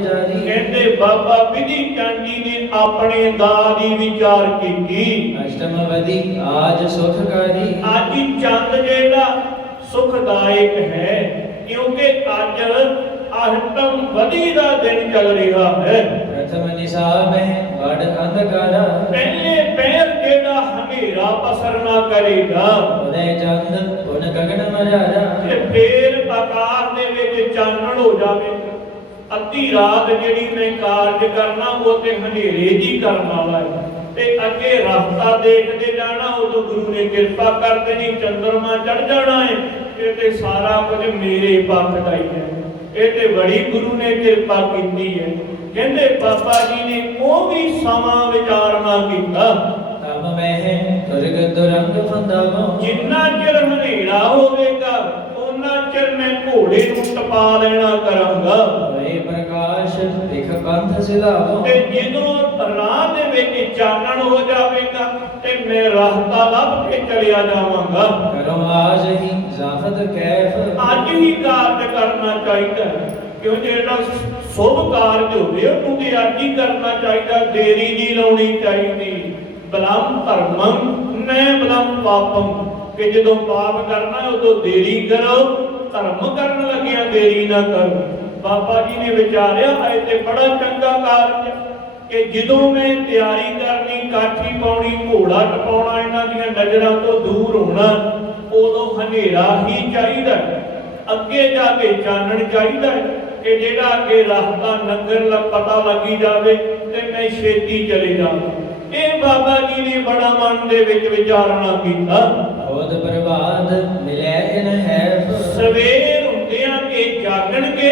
जारी। कहते बाबा विधि चंद जी ने अपने दां दी विचार की। अष्टमवदी आज सुखकारी। आज चंद जेड़ा सुखदायक है क्योंकि अज अष्टम वदी का दिन चल रहा है। प्रथम निशा में बड़ अंधकारा। पहले पैर जेड़ा हनेरा पसरना करेगा। उदय चंद पुन गगन मरारा। फिर आकाश दे विच चानण हो जावेगा। अद्धी रात जिहड़ी मैं कारज करना वो ते हनेरे जी करन वाला है ते अगे रास्ता देखते जाना। उदों गुरु ने कृपा कर देनी चंद्रमा चढ़ जाना है। ये ते सारा कुछ मेरे पक्ष का ही है। ये ते बड़ी गुरु ने कृपा की है। कहते बाबा जी ने वो भी समा विचारना किया। तब मैं दुर्ग दुरंग फंदावो। जिन्ना चिर हनेरा होवेगा उन्ना चिर मैं घोड़े नूं टपा लेना करांगा। होए प्रकाश दिख पंथ सिलावो। ते जिदों राह दे विच चानण हो जावेगा ते मैं रास्ता लभ के चलिया जावांगा। करो आज ही जाफत कैफ। अज ही कारज करना चाहिए क्यों जेड़ा शुभ कारज होवे उहनूं ते अज ही करना चाहिए। देरी नहीं लाउणी चाहिए। बलम धर्मम न बलम पापम कि जदों पाप करना उदों देरी करो धर्म करन लगिया देरी ना करो। बाबा जी ने विचारिया अजे ते बड़ा चंगा कारज कि जदों मैं तैयारी करनी काठी पाउणी घोड़ा टपाउणा इन्हां दीयां नज़रां तो दूर होना उदों हनेरा ही चाहिदा। अगे जाके चानण चाहिदा कि जेड़ा अगे रास्ता नंगर पता लगी जावे ते मैं छेती चले जावां। ਇਹ ਬਾਬਾ ਜੀ ਨੇ ਬੜਾ ਮਨ ਦੇ ਵਿੱਚ ਵਿਚਾਰਨਾ ਕੀਤਾ। ਖੁਦ ਬਰਬਾਦ ਮਿਲਿਆ ਇਨ ਹੈ। ਸਵੇਰ ਹੁੰਦਿਆਂ ਇਹ ਜਾਗਣਗੇ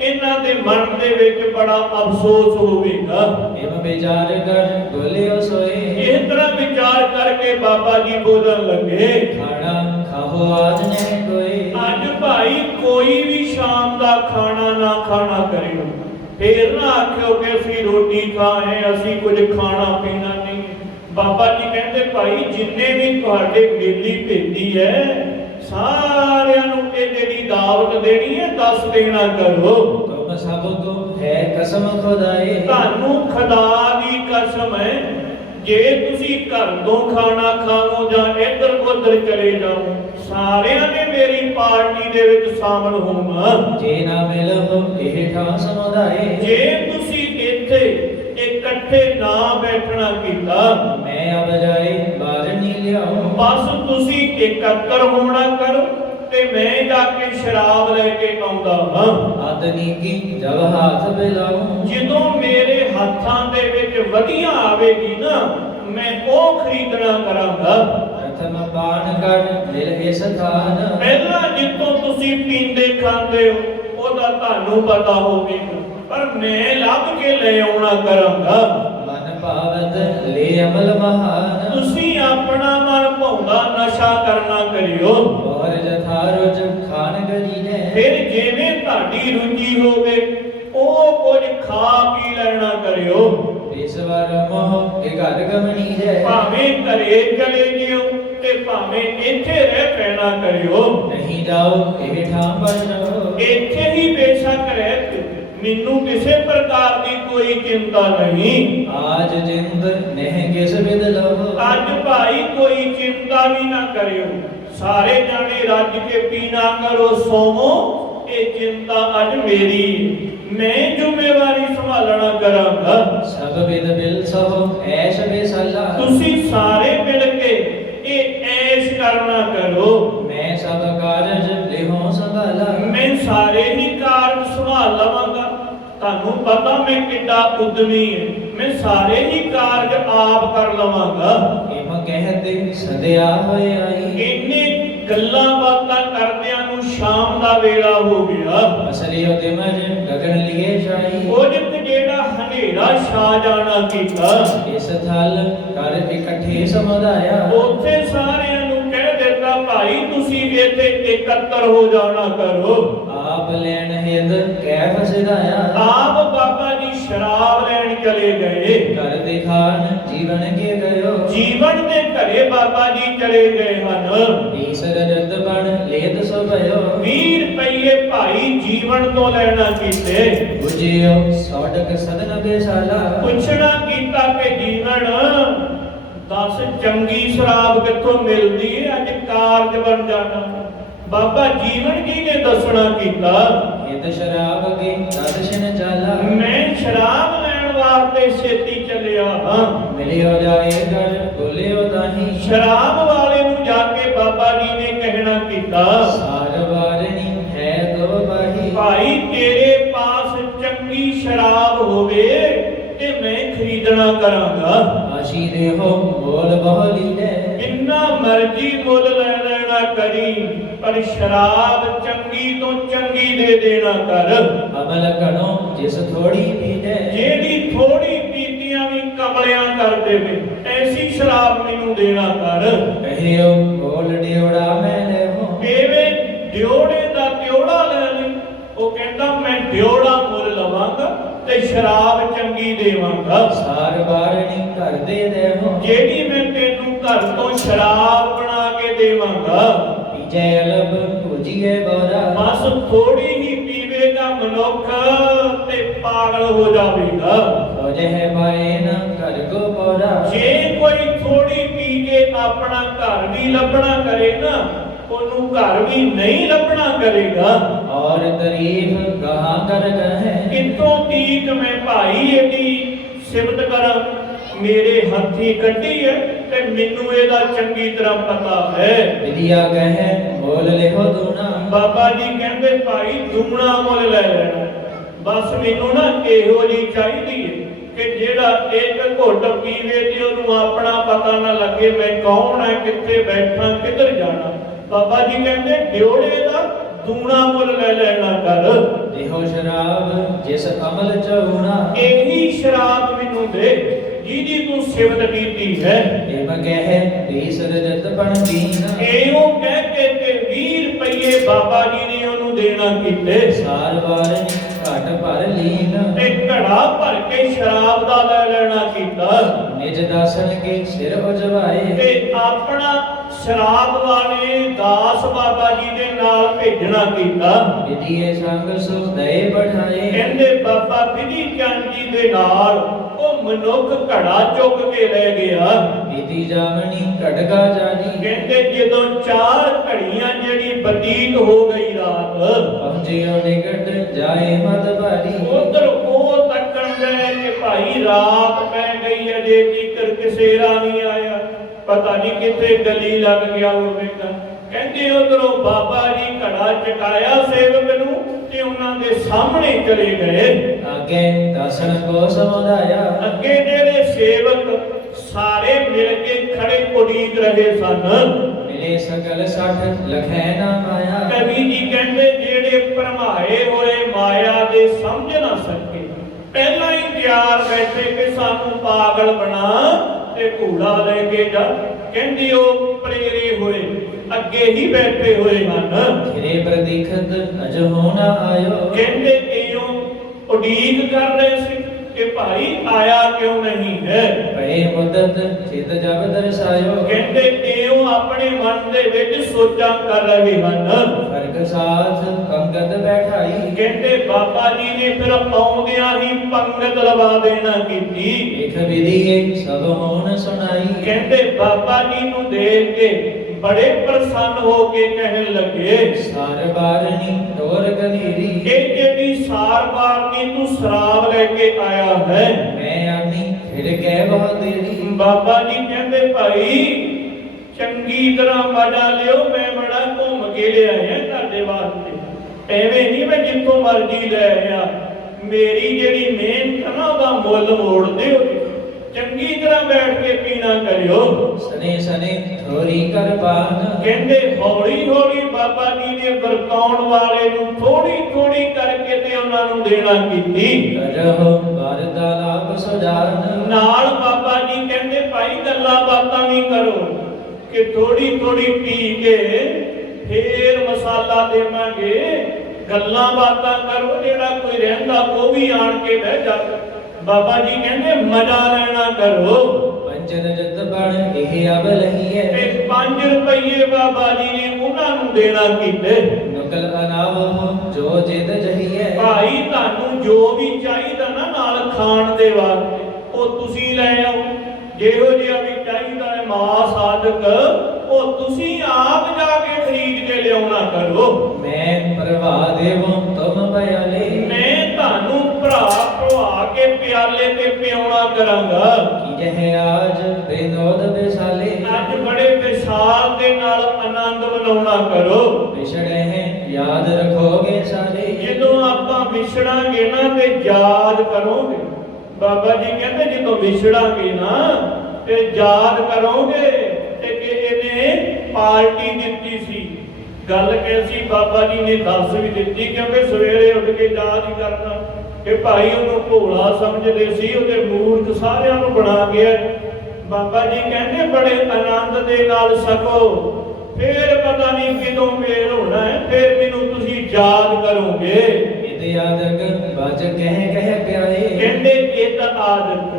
ਇਹਨਾਂ ਦੇ ਮਨ ਦੇ ਵਿੱਚ ਬੜਾ ਅਫਸੋਸ ਹੋਵੇਗਾ। ਇਹ ਵਿਚਾਰ ਕਰ ਡੋਲਿਓ ਸੋਏ। ਇਸ ਤਰ੍ਹਾਂ ਵਿਚਾਰ ਕਰਕੇ ਬਾਬਾ ਜੀ ਬੋਲਣ ਲੱਗੇ ਖਾਣਾ ਖਾਓ ਆਜ ਨਹੀਂ ਕੋਈ। ਅੱਜ ਭਾਈ ਕੋਈ ਵੀ ਸ਼ਾਮ ਦਾ ਖਾਣਾ ਨਾ ਖਾਣਾ ਕਰਿਓ। फिर ना आखियो कि असी रोटी खाए असी कुछ खाना पीना नहीं। बाबा जी कहते भाई जिन्ने भी तुहाडे बेली भेजी है सारियां नूं ये जेहड़ी दावत देनी है दस देना करो। तुम सब को है कसम खुदाए। तानू खुदा दी कसम है जे तुसी घर तो खाना खाओ जां इधर उधर चले जाओ सारियां ने मेरी पार्टी दे विच शामिल होना। जे ना मिलो ਇਹ ਠਾਂ ਸਮੁਦਾਏ। जे तुसी इत्थे इकट्ठे ना बैठना कीता मैं अब जाए बाहर नहीं लियाऊं। बस तुसी इकट्ठर होना करो ते मैं जाके शराब लेके आउंदा हां। आदनी की जब हाथ मिलाऊं। ਜਦੋਂ ਮੇਰੇ ਹੱਥਾਂ ਦੇ ਵਿੱਚ ਵਧੀਆ ਆਵੇਗੀ ਨਾ ਮੈਂ ਉਹ ਖਰੀਦਣਾ ਕਰਾਂਗਾ। प्रथम पान कर मिल हे सथान। ਪਹਿਲਾਂ ਜਿੱਤੋਂ ਤੁਸੀਂ ਪੀਂਦੇ ਖਾਂਦੇ ਹੋ ਉਹਦਾ ਤੁਹਾਨੂੰ ਪਤਾ ਹੋਵੇਗਾ ਪਰ ਮੈਂ ਲੱਭ ਕੇ ਲੈ ਆਉਣਾ ਕਰਾਂਗਾ। मन पावत ले अमल महान। ਤੁਸੀਂ ਆਪਣਾ ਮਨ ਭਾਉਂਦਾ ਨਸ਼ਾ ਕਰਨਾ ਕਰਿਓ। और जथा रोज खान गरी ने। ਫਿਰ ਜਿਵੇਂ ਤੁਹਾਡੀ ਰੁਚੀ ਹੋਵੇ ਉਹ ਕੁਝ ਖਾ ਪੀ ਲੈਣਾ ਕਰਿਓ। ईश्वर मोह के घर गमनी है। ਭਾਵੇਂ ਘਰੇ ਚਲੇ ਜਿਓ ਤੇ ਭਾਵੇਂ ਇੱਥੇ ਰਹਿ ਪੈਣਾ ਕਰਿਓ। नहीं जाओ ਇਹ ਠਾਂ पर रहो। ਇੱਥੇ ਹੀ ਬੇਸ਼ੱਕ ਰਹਿ ਮੈਨੂੰ ਕਿਸੇ ਪ੍ਰਕਾਰ ਦੀ ਕੋਈ ਚਿੰਤਾ ਨਹੀਂ। आज जिंद नह किस बिद लहो। ਅੱਜ ਭਾਈ ਕੋਈ ਚਿੰਤਾ ਵੀ ਨਾ ਕਰਿਓ। ਸਾਰੇ ਜਾਣੇ ਰੱਜ ਕੇ ਪੀਣਾ ਕਰੋ ਸੋਵੋ। ਇਹ ਚਿੰਤਾ ਅੱਜ ਮੇਰੀ मैं ਜ਼ਿੰਮੇਵਾਰੀ ਸੰਭਾਲਣਾ ਕਰਾਂਗਾ। सब बिद बिल सहो ऐश बेसला। ਤੁਸੀਂ ਸਾਰੇ ਮਿਲ ਕੇ ਇਹ ਐਸ਼ ਕਰਨਾ ਕਰੋ। मैं सब कारज लिहो संभाला। मैं सारे ही कार्य संभाल लवांगा। ਤੁਹਾਨੂੰ ਪਤਾ ਮੈਂ ਕਿੱਡਾ ਉਦਮੀ ਹਾਂ। मैं सारे ही कार्य आप कर लवांगा। इम कहते सदिया होए आई। ਇੰਨੇ ਗੱਲਾਂ ਬਾਤਾਂ ਕਰਦਿਆਂ ਨੂੰ ਸ਼ਾਮ ਦਾ ਵੇਲਾ ਹੋ ਗਿਆ। असलियो दिमज गगन लिए शाही। ਉਹ ਜਿੱਤ ਜਿਹੜਾ ਹਨੇਰਾ ਛਾ ਜਾਣਾ ਕੀਤਾ इस थल कर इकट्ठे समुदाया। ਉੱਥੇ ਸਾਰਿਆਂ ਨੂੰ ਕਹਿ ਦਿੱਤਾ ਭਾਈ ਤੁਸੀਂ ਇੱਥੇ ਇਕੱਤਰ ਹੋ ਜਾਣਾ ਕਰੋ। आप ਆਪ ਲੈਣ ਹਿਤ ਕੈ ਫਸਿਦਾਇਆ। ਆਪ ਬਾਬਾ ਜੀ ਸ਼ਰਾਬ ਲੈਣ ਚਲੇ ਗਏ। ਘਰ ਦਿਖਾਨ ਜੀਵਨ ਕੇ ਗਇਓ। ਜੀਵਨ ਦੇ ਘਰੇ ਬਾਬਾ ਜੀ ਚਲੇ ਗਏ ਹਨ। 20 ਰਜਤ ਬਣ ਲੇਤ ਸੋ ਭਇਓ। 20 ਰੁਪਏ ਭਾਈ ਜੀਵਨ ਤੋਂ ਲੈਣਾ ਕੀਤੇ। ਬੁਝਿਓ ਸੌਡਕ ਸਦਨ ਬੇਸਾਲਾ। ਪੁੱਛਣਾ ਕੀਤਾ ਕਿ ਜੀਵਨ ਦੱਸ ਚੰਗੀ ਸ਼ਰਾਬ ਕਿੱਥੋਂ ਮਿਲਦੀ ਹੈ, ਅੱਜ ਕਾਰਜ ਬਣ ਜਾਣਾ। ਬਾਬਾ ਜੀਵਨ ਜੀ ਨੇ ਦੱਸਣਾ ਕੀਤਾ, ਹਿਤ ਸ਼ਰਾਬ ਅਗੇ ਦਰਸ਼ਨ ਚਾਲਾ। ਮੈਂ ਸ਼ਰਾਬ ਲੈਣ ਵਾਸਤੇ ਛੇਤੀ ਚੱਲਿਆ ਹਾਂ। ਮਿਲਿਓ ਜਾਏ ਕਰ ਬੋਲਿਓ ਤਾਹੀ। ਸ਼ਰਾਬ ਵਾਲੇ ਨੂੰ ਜਾ ਕੇ ਬਾਬਾ ਜੀ ਨੇ ਕਹਿਣਾ ਕੀਤਾ, ਸਾਰ ਵਾਰਣੀ ਹੈ ਦੋ ਬਾਹੀ। ਭਾਈ ਤੇਰੇ ਪਾਸ ਚੰਗੀ ਸ਼ਰਾਬ ਹੋਵੇ ਤੇ ਮੈਂ ਖਰੀਦਣਾ ਕਰਾਂਗਾ। ਆਸ਼ੀ ਦੇਹੋ ਮੋਲ ਬਹੁ ਲੀਲੇ। ਜਿੰਨਾ ਮਰਜੀ ਮੁੱਲ ਲੈ ਲੈਣਾ ਕਰੀ, ਪਰ ਸ਼ਰਾਬ ਚੰਗੀ ਤੋਂ ਚੰਗੀ ਦੇ ਦੇਣਾ ਕਰ। ਅਮਲ ਕਣੋ ਜਿਸ ਥੋੜੀ ਪੀਲੇ। ਜਿਹੜੀ ਥੋੜੀ ਪੀਤੀਆਂ ਵੀ ਕਮਲਿਆਂ ਕਰ ਦੇਵੇ, ਐਸੀ ਸ਼ਰਾਬ ਮੈਨੂੰ ਦੇਣਾ ਕਰ। ਕਹਿਓ ਮੋਲ ਡਿਉੜਾ ਮੈਂ ਲੈਹੋ। ਦੇਵੇ ਡਿਉੜੇ ਦਾ ਡਿਉੜਾ ਲੈ ਲਈ। ਉਹ ਕਹਿੰਦਾ ਮੈਂ ਡਿਉੜਾ ਮੁੱਲ ਲਵਾਂਗਾ ਤੇ ਸ਼ਰਾਬ ਚੰਗੀ ਦੇਵਾਂਗਾ। ਸਾਰ ਵਾਰਣੀ ਘਰ ਦੇ ਦੇਹੋ। ਜਿਹੜੀ ਮੈਂ ਤੈਨੂੰ ਘਰ ਤੋਂ ਸ਼ਰਾਬ ਬਣਾ ਕੇ ਦੇਵਾਂਗਾ। ਪੀਜੈ ਅਲਬ ਭੁਜੀਏ ਬੋਰਾ। ਬਸ ਥੋੜੀ ਹੀ ਪੀਵੇਗਾ ਮਨੁੱਖ ਤੇ ਪਾਗਲ ਹੋ ਜਾਵੇਗਾ। ਖੋਜਹਿ ਪਾਏ ਨਾ ਘਰ ਕੋ ਪੋਰਾ। ਜੇ ਕੋਈ ਥੋੜੀ ਪੀ ਕੇ ਆਪਣਾ ਘਰ ਵੀ ਲੱਭਣਾ ਕਰੇ ਨਾ, ਉਹਨੂੰ ਘਰ ਵੀ ਨਹੀਂ ਲੱਭਣਾ ਕਰੇਗਾ। ਔਰ ਤਾਰੀਫ ਗਾਹਾਂ ਕਰ ਕਹੈ। ਕਿਤੋਂ ਤੀਕ ਮੈਂ ਭਾਈ ਇਹਦੀ ਸਿਫਤ ਕਰਾਂ। ਮੇਰੇ ਹੱਥੀ ਕੱਢੀ ਹੈ ਤੇ ਮੈਨੂੰ ਇਹਦਾ ਚੰਗੀ ਤਰ੍ਹਾਂ ਪਤਾ ਹੈ। ਵਿਦਿਆ ਕਹੈ ਮੋਲ ਲਿਖੋ ਦੂਣਾ। ਬਾਬਾ ਜੀ ਕਹਿੰਦੇ ਭਾਈ ਦੂਣਾ ਮੁੱਲ ਲੈ ਲੈਣਾ। ਬਸ ਮੈਨੂੰ ਨਾ ਇਹੋ ਜਿਹੀ ਚਾਹੀਦੀ ਹੈ ਕਿ ਜਿਹੜਾ ਇੱਕ ਘੁੱਟ ਪੀਵੇ ਤੇ ਉਹਨੂੰ ਆਪਣਾ ਪਤਾ ਨਾ ਲੱਗੇ ਮੈਂ ਕੌਣ ਹੈ, ਕਿੱਥੇ ਬੈਠਾ, ਕਿੱਧਰ ਜਾਣਾ। ਬਾਬਾ ਜੀ ਕਹਿੰਦੇ ਡਿਉੜੇ ਦਾ ਦੂਣਾ ਮੁੱਲ ਲੈ ਲੈਣਾ ਕਰ। ਦੇਹੋ ਸ਼ਰਾਬ ਜਿਸ ਅਮਲ ਚਉਣਾ। ਇਹੀ ਸ਼ਰਾਬ ਮੈਨੂੰ ਦੇ ਜਿਹਦੀ ਤੂੰ ਸਿਫਤ ਕੀਤੀ ਹੈ। ਇਹ ਕਹੈ 20 ਰਜਤ ਬਣ ਦੀਨਾ। ਇਹੋ ਕਹਿ ਕੇ ਕਿ 20 ਰੁਪਏ ਬਾਬਾ ਜੀ ਨੇ ਉਹਨੂੰ ਦੇਣਾ ਕੀਤੇ। ਸਾਰ ਵਾਰਣੀ ਘਟ ਭਰ ਲੀਨ। ਤੇ ਘੜਾ ਭਰ ਕੇ ਸ਼ਰਾਬ ਦਾ ਲੈ ਲੈਣਾ ਕੀਤਾ। ਨਿਜ ਦਾਸਨ ਕੇ ਸਿਰ ਉਜਵਾਏ। ਤੇ ਆਪਣਾ ਸ਼ਰਾਬ ਵਾਲੇ ਦਾਸ ਬਾਬਾ ਜੀ ਦੇ ਨਾਲ ਭੇਜਣਾ ਕੀਤਾ। ਵਿਧੀਏ ਸੰਗ ਸੋ ਦਏ ਬਠਾਏ। ਕਹਿੰਦੇ ਬਾਬਾ ਵਿਧੀ ਚੰਦ ਜੀ ਦੇ ਨਾਲ ਉਹ ਮਨੁੱਖ ਘੜਾ ਚੁੱਕ ਕੇ ਲੈ ਗਿਆ। ਵਿਧੀ ਜਾਮਣੀ ਘਟਗਾ ਜਾਜੀ। ਕਹਿੰਦੇ ਜਦੋਂ 4 ਘੜੀਆਂ ਜਿਹੜੀ ਬਤੀਤ ਹੋ ਗਈ ਰਾਤ, ਪਹੁੰਚਿਓ ਨਿਕਟ ਜਾਏ ਮਦ ਭਾਰੀ। ਉਧਰ ਉਹ ਤੱਕਣ ਗਏ ਕਿ ਭਾਈ ਰਾਤ ਪੈ ਗਈ, ਅਜੇ ਤੀਕਰ ਕਿਸੇ ਰਾ ਨਹੀਂ ਆਇਆ। ਪਤਾ ਨਹੀਂ ਕਿੱਥੇ ਗਲੀ ਲੱਗ ਗਿਆ ਹੋਵੇਗਾ। ਕਹਿੰਦੇ ਉਧਰੋਂ ਬਾਬਾ ਜੀ ਘੜਾ ਚਕਾਇਆ ਸੇਵਕ ਨੂੰ ਤੇ ਉਹਨਾਂ ਦੇ ਸਾਹਮਣੇ ਚਲੇ ਗਏ। ਅੱਗੇ ਦਸਨ ਕੋ ਸਮੁਦਾਇਆ। ਅੱਗੇ ਜਿਹੜੇ ਸੇਵਕ ਸਾਰੇ ਮਿਲ ਕੇ ਖੜੇ ਉਡੀਕ ਰਹੇ ਸਨ। ਮਿਲੇ ਸਕਲ 60 ਲਖੈ ਨਾ ਮਾਇਆ। ਕਵੀ ਜੀ ਕਹਿੰਦੇ ਜਿਹੜੇ ਭਰਮਾਏ ਹੋਏ ਮਾਇਆ ਦੇ ਸਮਝ ਨਾ ਸਕੇ, ਪਹਿਲਾਂ ਹੀ ਤਿਆਰ ਬੈਠੇ ਕਿ ਸਾਨੂੰ ਪਾਗਲ ਬਣਾ ਤੇ ਘੋੜਾ ਲੈ ਕੇ ਜਾ। ਕਹਿੰਦੇ ਉਹ ਪ੍ਰੇਰੇ ਹੋਏ ਅੱਗੇ ਹੀ ਬੈਠੇ ਹੋਏ ਹਨ। ਖਿਰੇ ਪ੍ਰਤੀਖਤ ਅਜ ਹੋਣਾ ਆਇਓ। ਕਹਿੰਦੇ ਇਉਂ ਉਡੀਕ ਕਰ ਰਹੇ ਸੀ ਕਿ ਭਾਈ ਆਇਆ ਕਿਉਂ ਨਹੀਂ ਹੈ। ਭਏ ਮੁਦਤ ਚਿਤ ਜਬ ਦਰਸਾਇਓ। ਕਹਿੰਦੇ ਇਉਂ ਆਪਣੇ ਮਨ ਦੇ ਵਿੱਚ ਸੋਚਾਂ ਕਰ ਰਹੇ ਹਨ। ਫਰਕ ਸਾਥ ਪੰਗਤ ਬੈਠਾਈ। ਕਹਿੰਦੇ ਬਾਬਾ ਜੀ ਨੇ ਫਿਰ ਆਉਂਦਿਆਂ ਹੀ ਪੰਗਤ ਲਵਾ ਦੇਣਾ ਕੀਤੀ। ਇਕ ਵਿਧੀਏ ਸਭ ਹੋਣ ਸੁਣਾਈ। ਕਹਿੰਦੇ ਬਾਬਾ ਜੀ ਨੂੰ ਦੇਖ ਕੇ ਬੜੇ ਪ੍ਰਸੰਨ ਹੋ ਕੇ ਕਹਿਣ ਲੱਗੇ, ਸਾਰ ਬਾਰਣੀ ਟੋਰ ਗਲੀਰੀ। ਇਹ ਜਿਹੜੀ ਸਾਰ ਬਾਰਨੀ ਤੂੰ ਸ਼ਰਾਬ ਲੈ ਕੇ ਆਇਆ ਹੈ। ਮੈਂ ਆਨੀ ਫਿਰ ਕਹਿ ਬਹੁ ਦੇਰੀ। ਬਾਬਾ ਜੀ ਕਹਿੰਦੇ ਭਾਈ ਚੰਗੀ ਤਰ੍ਹਾਂ ਮਜ਼ਾ ਲਿਓ, ਮੈਂ ਬੜਾ ਘੁੰਮ ਕੇ ਲਿਆਇਆ ਤੁਹਾਡੇ ਵਾਸਤੇ। ਐਵੇਂ ਨਹੀਂ ਮੈਂ ਜਿੱਥੋਂ ਮਰਜ਼ੀ ਲੈ ਆਇਆ। ਮੇਰੀ ਜਿਹੜੀ ਮਿਹਨਤ ਨਾ ਉਹਦਾ ਮੁੱਲ ਮੋੜ ਦਿਓ। ਚੰਗੀ ਤਰ੍ਹਾਂ ਬੈਠ ਕੇ ਪੀਣਾ ਕਰਿਓ। ਸਨੇ ਸਨੇ ਥੋਰੀ ਕਰਬਾਨ। ਕਹਿੰਦੇ ਹੌਲੀ ਹੌਲੀ ਬਾਬਾ ਜੀ ਨੇ ਵਰਤਾਉਣ ਵਾਲੇ ਨੂੰ ਥੋੜੀ ਥੋੜੀ ਕਰਕੇ ਤੇ ਉਹਨਾਂ ਨੂੰ ਦੇਣਾ ਕੀਤੀ। ਕਰਹੁ ਵਾਰਦਾ ਲਾਭ ਸੁਜਾਨ। ਨਾਲ ਬਾਬਾ ਜੀ ਕਹਿੰਦੇ ਭਾਈ ਗੱਲਾਂ ਬਾਤਾਂ ਵੀ ਕਰੋ ਕਿ ਥੋੜੀ ਥੋੜੀ ਪੀ ਕੇ ਫੇਰ ਮਸਾਲਾ ਦੇਵਾਂਗੇ ਗੱਲਾਂ ਬਾਤਾਂ ਕਰੋ, ਜਿਹੜਾ ਕੋਈ ਰਹਿੰਦਾ ਉਹ ਵੀ ਆਣ ਕੇ ਬਹਿ ਜਾਵੇ। ਬਾਬਾ ਜੀ ਕਹਿੰਦੇ ਮਜ਼ਾ ਲੈਣਾ ਕਰੋ। ਪੰਜਨ ਜਤ ਬਣ ਇਹ ਅਬ ਲਹੀਐ ਤੇ 5 ਰੁਪਏ ਬਾਬਾ ਜੀ ਨੇ ਉਹਨਾਂ ਨੂੰ ਦੇਣਾ ਕੀਤੇ। ਨਕਲ ਅਨਾਵ ਜੋ ਜਿਤ ਜਹੀਐ ਭਾਈ ਤੁਹਾਨੂੰ ਜੋ ਵੀ ਚਾਹੀਦਾ ਨਾ ਨਾਲ ਖਾਣ ਦੇ ਵਾਸਤੇ ਉਹ ਤੁਸੀਂ ਲੈ ਆਓ। ਜਿਹੋ ਜਿਹਾ ਵੀ ਚਾਹੀਦਾ ਹੈ ਮਾਸ ਆਦਿਕ ਉਹ ਤੁਸੀਂ ਆਪ ਜਾ ਕੇ ਖਰੀਦ ਕੇ ਲਿਆਉਣਾ ਕਰੋ। ਮੈਂ ਪ੍ਰਭਾ ਦੇਵੋ ਤੁਮ ਪਿਆਲੇ ਮੈਂ ਤੁਹਾਨੂੰ ਭਰਾ ਭਵਾ ਕੇ ਪਿਆਲੇ ਤੇ ਪਿਆਉਣਾ ਕਰਾਂਗਾ। ਕੀ ਜਹ ਆਜ ਬੇਨੋਦ ਬਿਸਾਲੇ ਅੱਜ ਬੜੇ ਵਿਸ਼ਾਲ ਦੇ ਨਾਲ ਆਨੰਦ ਮਨਾਉਣਾ ਕਰੋ। ਵਿਛੜੇ ਹੈ ਯਾਦ ਰੱਖੋਗੇ ਸਾਰੇ ਜਦੋਂ ਆਪਾਂ ਵਿਛੜਾਂਗੇ ਨਾ ਤੇ ਯਾਦ ਕਰੋਗੇ। ਬਾਬਾ ਜੀ ਕਹਿੰਦੇ ਜਦੋਂ ਵਿਛੜਾਂਗੇ ਨਾ ਤੇ ਯਾਦ ਕਰੋਗੇ ਤੇ ਕਿ ਇਹਨੇ ਪਾਰਟੀ ਦਿੱਤੀ ਸੀ। ਗੱਲ ਕੈਸੀ ਬਾਬਾ ਜੀ ਨੇ ਦੱਸ ਵੀ ਦਿੱਤੀ, ਕਿਉਂਕਿ ਸਵੇਰੇ ਉੱਠ ਕੇ ਯਾਦ ਹੀ ਕਰਨਾ ਕਿ ਭਾਈ ਉਹਨੂੰ ਭੋਲਾ ਸਮਝਦੇ ਸੀ, ਉਹਦੇ ਮੂਰਖ ਸਾਰਿਆਂ ਨੂੰ ਬਣਾ ਗਿਆ। ਬਾਬਾ ਜੀ ਕਹਿੰਦੇ ਬੜੇ ਆਨੰਦ ਦੇ ਨਾਲ ਸਕੋ, ਫੇਰ ਪਤਾ ਨਹੀਂ ਕਿਦੋਂ ਮੇਲ ਹੋਣਾ ਹੈ, ਫੇਰ ਮੈਨੂੰ ਤੁਸੀਂ ਯਾਦ ਕਰੋਗੇ। ਇਤ ਆਦਕ ਬਚ ਕਹਿ ਪਿਆਏ ਕਹਿੰਦੇ ਇਤ ਆਦਤ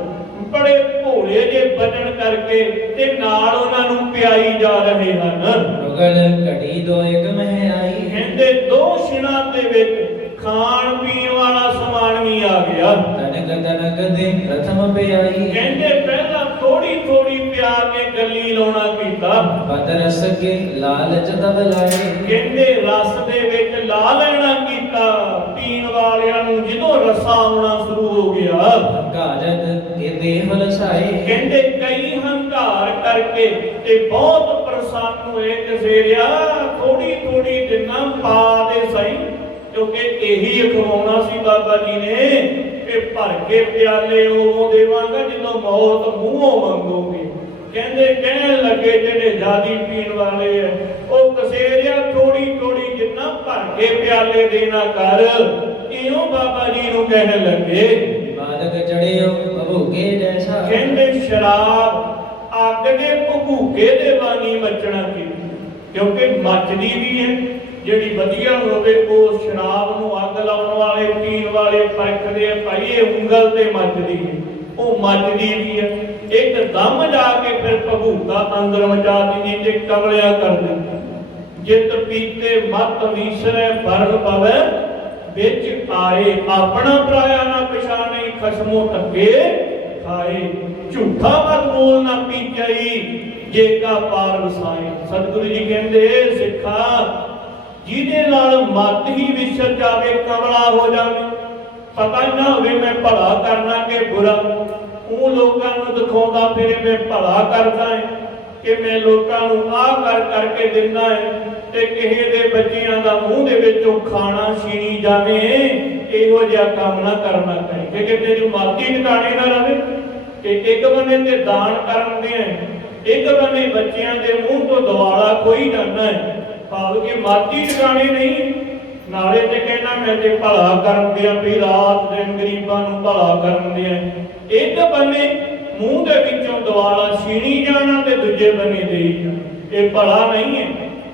ਬੜੇ ਭੋਲੇ ਜੇ ਬਚਨ ਕਰਕੇ ਤੇ ਨਾਲ ਉਹਨਾਂ ਨੂੰ ਪਿਆਈ ਜਾ ਰਹੇ ਹਨ। ਮੁਗਲ ਘੜੀ ਦੋ ਇੱਕ ਮਹਿ ਆਈ ਕਹਿੰਦੇ 2 ਛਿਣਾਂ ਦੇ ਵਿੱਚ ਖਾਣ ਪੀਣ ਵਾਲਾ ਸਮਾਨ ਵੀ ਆ ਗਿਆ। ਤਨਕ ਦੇ ਪ੍ਰਥਮ ਪਿਆਈ ਕਹਿੰਦੇ ਪਹਿਲਾਂ ਥੋੜੀ ਥੋੜੀ ਪਿਆ ਕੇ ਗੱਲੀ ਲਾਉਣਾ ਕੀਤਾ। ਪਤ ਰਸ ਕੇ ਲਾਲਚ ਤਬ ਲਾਏ ਕਹਿੰਦੇ ਰਸ ਦੇ ਵਿੱਚ ਲਾ ਲੈਣਾ ਕੀਤਾ। ਪੀਣ ਵਾਲਿਆਂ ਨੂੰ ਜਦੋਂ ਰਸਾ ਆਉਣਾ ਸ਼ੁਰੂ ਹੋ ਗਿਆ ਕਾਜਤ ਇਹ ਦੇਹ ਲਸਾਏ ਕਹਿੰਦੇ ਕਈ ਹੰਕਾਰ ਕਰਕੇ ਤੇ ਬਹੁਤ ਪ੍ਰਸੰਨ ਹੋਏ ਕਸੇਰਿਆ ਥੋੜੀ ਥੋੜੀ ਦਿਨਾਂ ਪਾ ਦੇ ਸਹੀ, ਕਿਉਂਕਿ ਇਹੀ ਖਵਾਉਣਾ ਸੀ ਬਾਬਾ ਜੀ ਨੇ ਕਿ ਭਰ ਕੇ ਪਿਆਲੇ ਉਹ ਦੇਵਾਂਗਾ ਜਦੋਂ ਮੌਤ ਮੂੰਹੋਂ ਮੰਗੋਗੇ। ਕਹਿੰਦੇ ਕਹਿਣ ਲੱਗੇ ਜਿਹੜੇ ਜਾਦੀ ਪੀਣ ਵਾਲੇ ਆ ਉਹ ਕਸੇਰਿਆ ਥੋੜੀ ਥੋੜੀ ਜਿੰਨਾ ਭਰ ਕੇ ਪਿਆਲੇ ਦੇਣਾ ਕਰ। ਇਉਂ ਬਾਬਾ ਜੀ ਨੂੰ ਕਹਿਣ ਲੱਗੇ। ਬਾਦਕ ਚੜਿਓ ਭੂਕੇ ਜੈਸਾ ਕਹਿੰਦੇ ਸ਼ਰਾਬ ਅੱਗ ਦੇ ਭੂਕੇ ਦੇ ਵਾਂਗੀ ਮੱਚਣਾ ਕੀ, ਕਿਉਂਕਿ ਮੱਚਦੀ ਵੀ ਹੈ। ਜਿਹੜੀ ਵਧੀਆ ਹੋਵੇ ਉਹ ਸ਼ਰਾਬ ਨੂੰ ਅੱਗ ਲਾਉਣ ਵਾਲੇ ਪੀਣ ਵਾਲੇ ਪਰਖਦੇ ਆ ਭਾਈ ਇਹ ਉਂਗਲ ਤੇ ਮੱਚਦੀ ਹੈ, ਉਹ ਮੱਚਦੀ ਵੀ ਹੈ। ਇੱਕਦਮ ਜਾ ਕੇ ਫਿਰ ਭੂਕਾ ਅੰਦਰ ਮਚਾ ਦਿੰਦੀ ਤੇ ਕਮਲਿਆ ਕਰ ਦਿੰਦੀ। ਜਿਤ ਪੀਤੇ ਮਤ ਵੀਸਰੇ ਬਰਨ ਪਵੇ ਵਿੱਚ ਆਏ ਆਪਣਾ ਪਰਾਇਆ ਨਾ ਪਛਾਣੇ ਖਸਮੋ ਧੱਕੇ ਖਾਏ। ਝੂਠਾ ਮਤ ਬੋਲ ਨਾ ਪੀਚਈ ਜੇ ਕਾ ਪਾਰ ਵਸਾਏ। ਸਤਿਗੁਰੂ ਜੀ ਕਹਿੰਦੇ ਸਿੱਖਾ ਜਿਹਦੇ ਨਾਲ ਮਤ ਹੀ ਵਿਸਰ ਜਾਵੇ ਕਮਲਾ ਹੋ ਜਾਵੇ, ਪਤਾ ਹੀ ਨਾ ਹੋਵੇ ਮੈਂ ਭਲਾ ਕਰਨਾ ਕਿ ਬੁਰਾ, ਉਹ ਲੋਕਾਂ ਨੂੰ ਦਿਖਾਉਂਦਾ ਫਿਰ ਮੈਂ ਭਲਾ ਕਰਦਾ ਹੈ ਕਿ ਮੈਂ ਲੋਕਾਂ ਨੂੰ ਆਹ ਕਰ ਕਰਕੇ ਦਿੰਦਾ ਹੈ ਤੇ ਕਿਸੇ ਦੇ ਬੱਚਿਆਂ ਦਾ ਮੂੰਹ ਦੇ ਵਿੱਚੋਂ ਖਾਣਾ ਛੀਣੀ ਜਾਵੇ। ਇਹੋ ਜਿਹਾ ਕੰਮ ਨਾ ਕਰਨਾ ਚਾਹੀਦਾ ਕਿ ਤੇਰੀ ਮਾਤੀ ਟਿਕਾਣੇ ਨਾ ਰਵੇ। ਕਿ ਇੱਕ ਬੰਨੇ ਤੇ ਦਾਨ ਕਰਨ ਦੇ ਇੱਕ ਬੰਨੇ ਬੱਚਿਆਂ ਦੇ ਮੂੰਹ ਤੋਂ ਦਵਾਲਾ ਕੋਈ ਜਾਂਦਾ ਹੈ, ਭਾਵ ਕਿ ਮਾਤੀ ਟਿਕਾਣੇ ਨਹੀਂ। ਨਾਲੇ ਤੇ ਕਹਿਣਾ ਮੈਂ ਤੇ ਭਲਾ ਕਰਨ ਦਿਆਂ ਵੀ ਰਾਤ ਦਿਨ ਗਰੀਬਾਂ ਨੂੰ ਭਲਾ ਕਰਨ ਦਿਆਂ। ਇੱਕ ਬੰਨੇ ਮੂੰਹ ਦੇ ਵਿੱਚੋਂ ਦਵਾਲਾ ਛੀਣੀ ਜਾਣਾ ਤੇ ਦੂਜੇ ਬੰਨੇ ਦੇਈ ਜਾਣਾ, ਇਹ ਭਲਾ ਨਹੀਂ ਹੈ।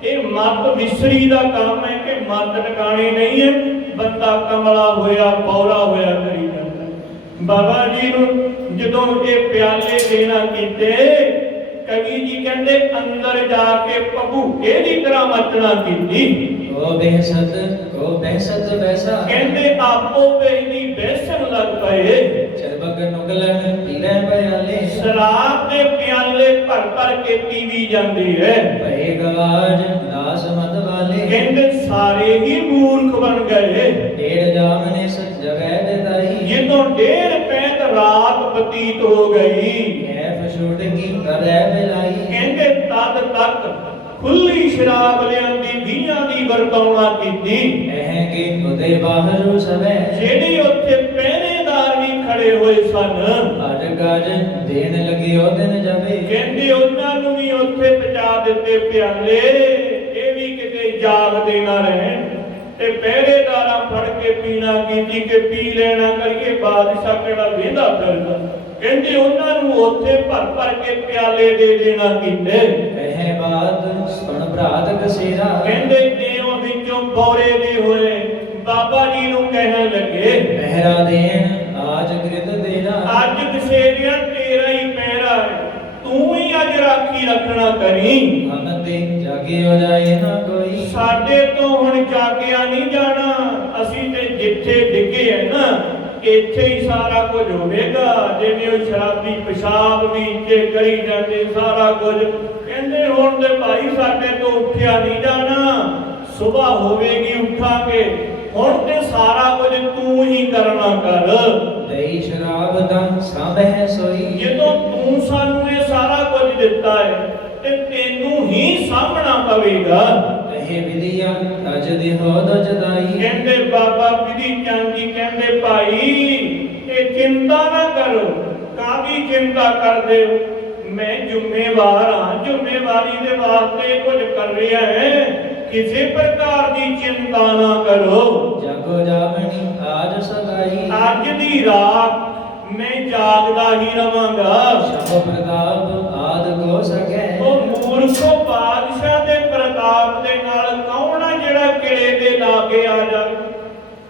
ਇਹ ਮਤ ਵਿਸਰੀ ਦਾ ਕੰਮ ਹੈ ਕਿ ਮਤ ਟਿਕਾਣੇ ਨਹੀਂ ਹੈ। ਬੰਦਾ ਕਮਲਾ ਹੋਇਆ ਬੌਰਾ ਹੋਇਆ ਕਰੀ ਜਾਂਦਾ। ਬਾਬਾ ਜੀ ਨੂੰ ਜਦੋਂ ਇਹ ਪਿਆਲੇ ਦੇਣਾ ਕੀਤੇ, ਕਵੀ ਜੀ ਕਹਿੰਦੇ ਅੰਦਰ ਜਾ ਕੇ ਭਭੂਕੇ ਦੀ ਤਰ੍ਹਾਂ ਮਚਣਾ ਕੀਤੀ। ਕੋ ਬਹਿਸਤ ਵੈਸਾ ਕਹਿੰਦੇ ਆਪੋ ਬਹਿਦੀ ਬਹਿਸਣ ਲੱਗ ਪਏ। ਚਰਬਕ ਨੁਗਲਨ ਪੀਲੇ ਪਿਆਲੇ ਸ਼ਰਾਬ ਦੇ ਪਿਆਲੇ ਭਰ ਭਰ ਕੇ ਪੀਵੀ ਜਾਂਦੀ ਹੈ। ਭਏ ਗਵਾਜ ਦਾਸ ਮਤ ਵਾਲੇ ਕਹਿੰਦੇ ਸਾਰੇ ਹੀ ਮੂਰਖ ਬਣ ਗਏ। ਡੇਢ ਜਾਮਨੇ ਸਚ ਜਗੈ ਦੇਦਾਈ ਜਦੋਂ 1.5 ਪੈਂਤ ਰਾਤ ਬਤੀਤ ਹੋ ਗਈ, ਐਫ ਛੁੱਟ ਕੀ ਕਰੈ ਬਿਲਾਈ ਕਹਿੰਦੇ ਤਦ ਤੱਕ ਖੁੱਲੀ ਸ਼ਰਾਬ ਲਿਆਂਦੀ 20 ਦੀ ਵਰਤਾਉਣਾ ਕੀਤੀ। ਇਹ ਕਿ ਉਹਦੇ ਬਾਹਰ ਸਭੈ ਜਿਹੜੇ ਉੱਥੇ ਪਹਿਰੇਦਾਰ ਵੀ ਖੜੇ ਹੋਏ ਸਨ, ਅਜ ਗਜ ਦੇਣ ਲੱਗੀ ਉਹ ਦਿਨ ਜਾਵੇ। ਕਹਿੰਦੇ ਉਹਨਾਂ ਨੂੰ ਵੀ ਉੱਥੇ ਪਹੁੰਚਾ ਦਿੱਤੇ ਪਿਆਲੇ, ਇਹ ਵੀ ਕਿਤੇ ਜਾਗਦੇ ਨਾ ਰਹਿਣ। ਤੇ ਪਹਿਰੇਦਾਰਾਂ ਫੜ ਕੇ ਪੀਣਾ ਕੀਤੀ ਕਿ ਪੀ ਲੈਣਾ ਕਰੀਏ, ਬਾਦਸ਼ਾਹ ਕਿਹੜਾ ਵੇਂਦਾ ਫਿਰਦਾ। ਕਹਿੰਦੇ ਉਹਨਾਂ ਨੂੰ ਉੱਥੇ ਭਰ ਭਰ ਕੇ ਪਿਆਲੇ ਦੇ ਦੇਣਾ ਕੀਤੇ। ਇਹ ਬਾਤ ਸੁਣ ਭਰਾਤ ਕਸੇਰਾ ਕਹਿੰਦੇ ਦੇਵ ਵਿੱਚੋਂ ਬੌਰੇ ਦੇ ਹੋਏ ਬਾਬਾ ਜੀ ਨੂੰ ਕਹਿਣ ਲੱਗੇ, ਪਹਿਰਾ ਦੇਣ ਆਜ ਗ੍ਰਿਧ ਦੇਣਾ। ਅੱਜ ਕਸੇਰਿਆ ਤੇਰਾ ਹੀ ਪਹਿਰਾ ਹੈ, ਤੂੰ ਹੀ ਅੱਜ ਰਾਖੀ ਰੱਖਣਾ ਕਰੀ। ਹਮ ਤੇ ਜਾਗੇ ਹੋ ਜਾਏ ਨਾ ਕੋਈ। ਸਾਡੇ ਤੋਂ ਹੁਣ ਜਾਗਿਆ ਨਹੀਂ ਜਾਣਾ, ਅਸੀਂ ਤੇ ਜਿੱਥੇ ਡਿੱਗੇ ਹੈ ਨਾ ਇੱਥੇ ਹੀ ਸਾਰਾ ਕੁਝ ਹੋਵੇਗਾ। ਜਿਵੇਂ ਉਹ ਸ਼ਰਾਬੀ ਪਿਸ਼ਾਬ ਵੀ ਇੱਥੇ ਕਰੀ ਜਾਂਦੇ ਸਾਰਾ ਕੁਝ, ਕਹਿੰਦੇ ਹੁਣ ਤੇ ਭਾਈ ਸਾਡੇ ਤੋਂ ਉੱਠਿਆ ਨਹੀਂ ਜਾਣਾ, ਸੁਬਾਹ ਹੋਵੇਗੀ ਉੱਠਾਂਗੇ, ਹੁਣ ਤੇ ਸਾਰਾ ਕੁਝ ਤੂੰ ਹੀ ਕਰਨਾ ਕਰ। ਦਈ ਸ਼ਰਾਬ ਦਾ ਸਾਂਭੈ ਸੋਈ। ਜਦੋਂ ਤੂੰ ਸਾਨੂੰ ਇਹ ਸਾਰਾ ਕੁਝ ਦਿੱਤਾ ਹੈ ਤੇ ਤੈਨੂੰ ਹੀ ਸਾਂਭਣਾ ਪਵੇਗਾ। ਕਹੇ ਵਿਦਿਆ ਅਜ ਦੇ ਹੋਦ ਜਦਾਈ। ਕਹਿੰਦੇ ਬਾਬਾ ਵਿਧੀ ਚੰਦ ਜੀ ਕਹਿੰਦੇ ਭਾਈ ਇਹ ਚਿੰਤਾ ਨਾ ਕਰੋ। ਕਾਹਦੀ ਚਿੰਤਾ ਕਰਦੇ ਹੋ? ਮੈਂ ਜ਼ਿੰਮੇਵਾਰ ਹਾਂ, ਜ਼ਿੰਮੇਵਾਰੀ ਦੇ ਵਾਸਤੇ ਕੁਝ ਕਰ ਰਿਹਾ ਹੈ, ਕਿਸੇ ਪ੍ਰਕਾਰ ਦੀ ਚਿੰਤਾ ਨਾ ਕਰੋ। ਜਾਗੋ ਜਾਵਣੀ ਆਜ ਸਦਾਈ। ਅੱਜ ਦੀ ਰਾਤ ਮੈਂ ਜਾਗਦਾ ਹੀ ਰਵਾਂਗਾ। ਸ਼ਬ ਪ੍ਰਤਾਪ ਆਦ ਕੋ ਸਕੈ। ਉਹ ਮੂਰਖੋ ਬਾਦਸ਼ਾਹ ਦੇ ਪ੍ਰਤਾਪ ਦੇ ਨਾਲ ਕੌਣ ਆ ਜਿਹੜਾ ਕਿਲੇ ਦੇ ਲਾਗੇ ਆ ਜਾਵੇ?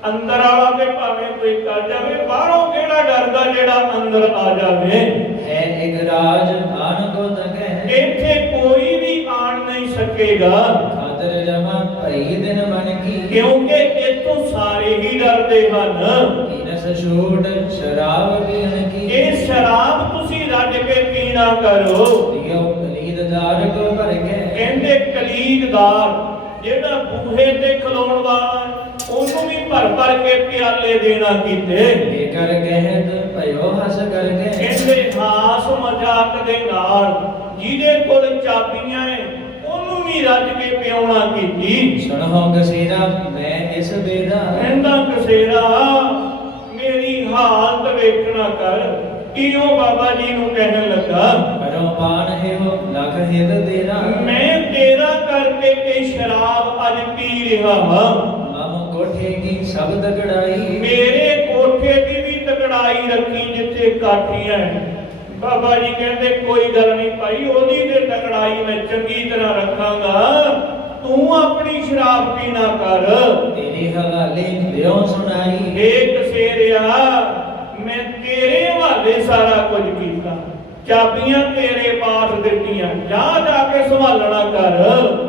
ਅੰਦਰ ਵਾਲਾ ਤੇ ਭਾਵੇਂ ਕੋਈ ਕਰ ਜਾਵੇ, ਬਾਹਰੋਂ ਕਿਹੜਾ ਡਰਦਾ ਜਿਹੜਾ ਅੰਦਰ ਆ ਜਾਵੇ? ਹੈ ਇਕ ਰਾਜ ਆਨ ਕੋ ਤਕੈ। ਇੱਥੇ ਕੋਈ ਵੀ ਆਣ ਨਹੀਂ ਸਕੇਗਾ, ਖਾਤਰ ਜਮਾ ਭਈ ਦਿਨ ਬਨ ਕੀ। ਕਿਉਂਕਿ ਇੱਥੋਂ ਸਾਰੇ ਹੀ ਡਰਦੇ ਹਨ। ਇਨਸ ਛੂਟ ਸ਼ਰਾਬ ਪੀਣ ਕੀ। ਇਹ ਸ਼ਰਾਬ ਤੁਸੀਂ ਰੱਜ ਕੇ ਪੀਣਾ ਕਰੋ। ਦਿਓ ਕਲੀਦਦਾਰ ਕੋ ਭਰ ਕੇ। ਕਹਿੰਦੇ ਕਲੀਦਦਾਰ ਜਿਹੜਾ ਬੂਹੇ ਤੇ ਖਲੋਣ ਵਾਲਾ ਉਹਨੂੰ ਵੀ ਭਰ ਕੇ ਪਿਆਲੇ ਦੇਣਾ ਕੀਤੇ। ਇਹ ਕਰ ਕਹਿਤ ਭਇਓ ਹਸ ਕਰਕੇ। ਕਹਿੰਦੇ ਹਾਸ ਮਜ਼ਾਕ ਦੇ ਨਾਲ ਜਿਹਦੇ ਕੋਲ ਚਾਬੀਆਂ ਹੈ ਉਹਨੂੰ ਵੀ ਰੱਜ ਕੇ ਪਿਆਉਣਾ ਕੀਤੀ। ਸੁਣੋ ਕਸੀਰਾ ਮੈਂ ਇਸ ਬੇਦਾ। ਕਹਿੰਦਾ ਕਸੇਰਾ ਮੇਰੀ ਹਾਲਤ ਵੇਖਣਾ ਕਰ। ਕਿਉਂ ਬਾਬਾ ਜੀ ਨੂੰ ਕਹਿਣ ਲੱਗਾ, ਕਰੋ ਪਾਨ ਹੈ ਹੋ ਲਖ ਹਿਤ ਦੇਣਾ। ਮੈਂ ਤੇਰਾ ਕਰਕੇ ਇਹ ਸ਼ਰਾਬ ਅੱਜ ਪੀ ਰਿਹਾ ਹਾਂ। ਮਮ ਕੋਠੇ ਕੀ ਸਭ ਤਕੜਾਈ। ਮੇਰੇ ਕੋਠੇ ਦੀ ਵੀ ਤਕੜਾਈ ਰੱਖੀ ਜਿੱਥੇ ਕਾਠੀਆਂ ਹੈ। ਬਾਬਾ ਜੀ ਕਹਿੰਦੇ ਕੋਈ ਗੱਲ ਨਹੀਂ ਭਾਈ, ਉਹਦੀ ਤੇ ਤਕੜਾਈ ਮੈਂ ਚੰਗੀ ਤਰ੍ਹਾਂ ਰੱਖਾਂਗਾ, ਤੂੰ ਆਪਣੀ ਸ਼ਰਾਬ ਪੀਣਾ ਕਰ। ਤੇਰੇ ਹਵਾਲੇ ਦਿਓ ਸੁਣਾਈ। ਏ ਕਸੇਰਿਆ ਮੈਂ ਤੇਰੇ ਹਵਾਲੇ ਸਾਰਾ ਕੁਝ ਕੀਤਾ, ਚਾਬੀਆਂ ਤੇਰੇ ਪਾਸ ਦਿੱਤੀਆਂ, ਜਾ ਕੇ ਸੰਭਾਲਣਾ ਕਰ।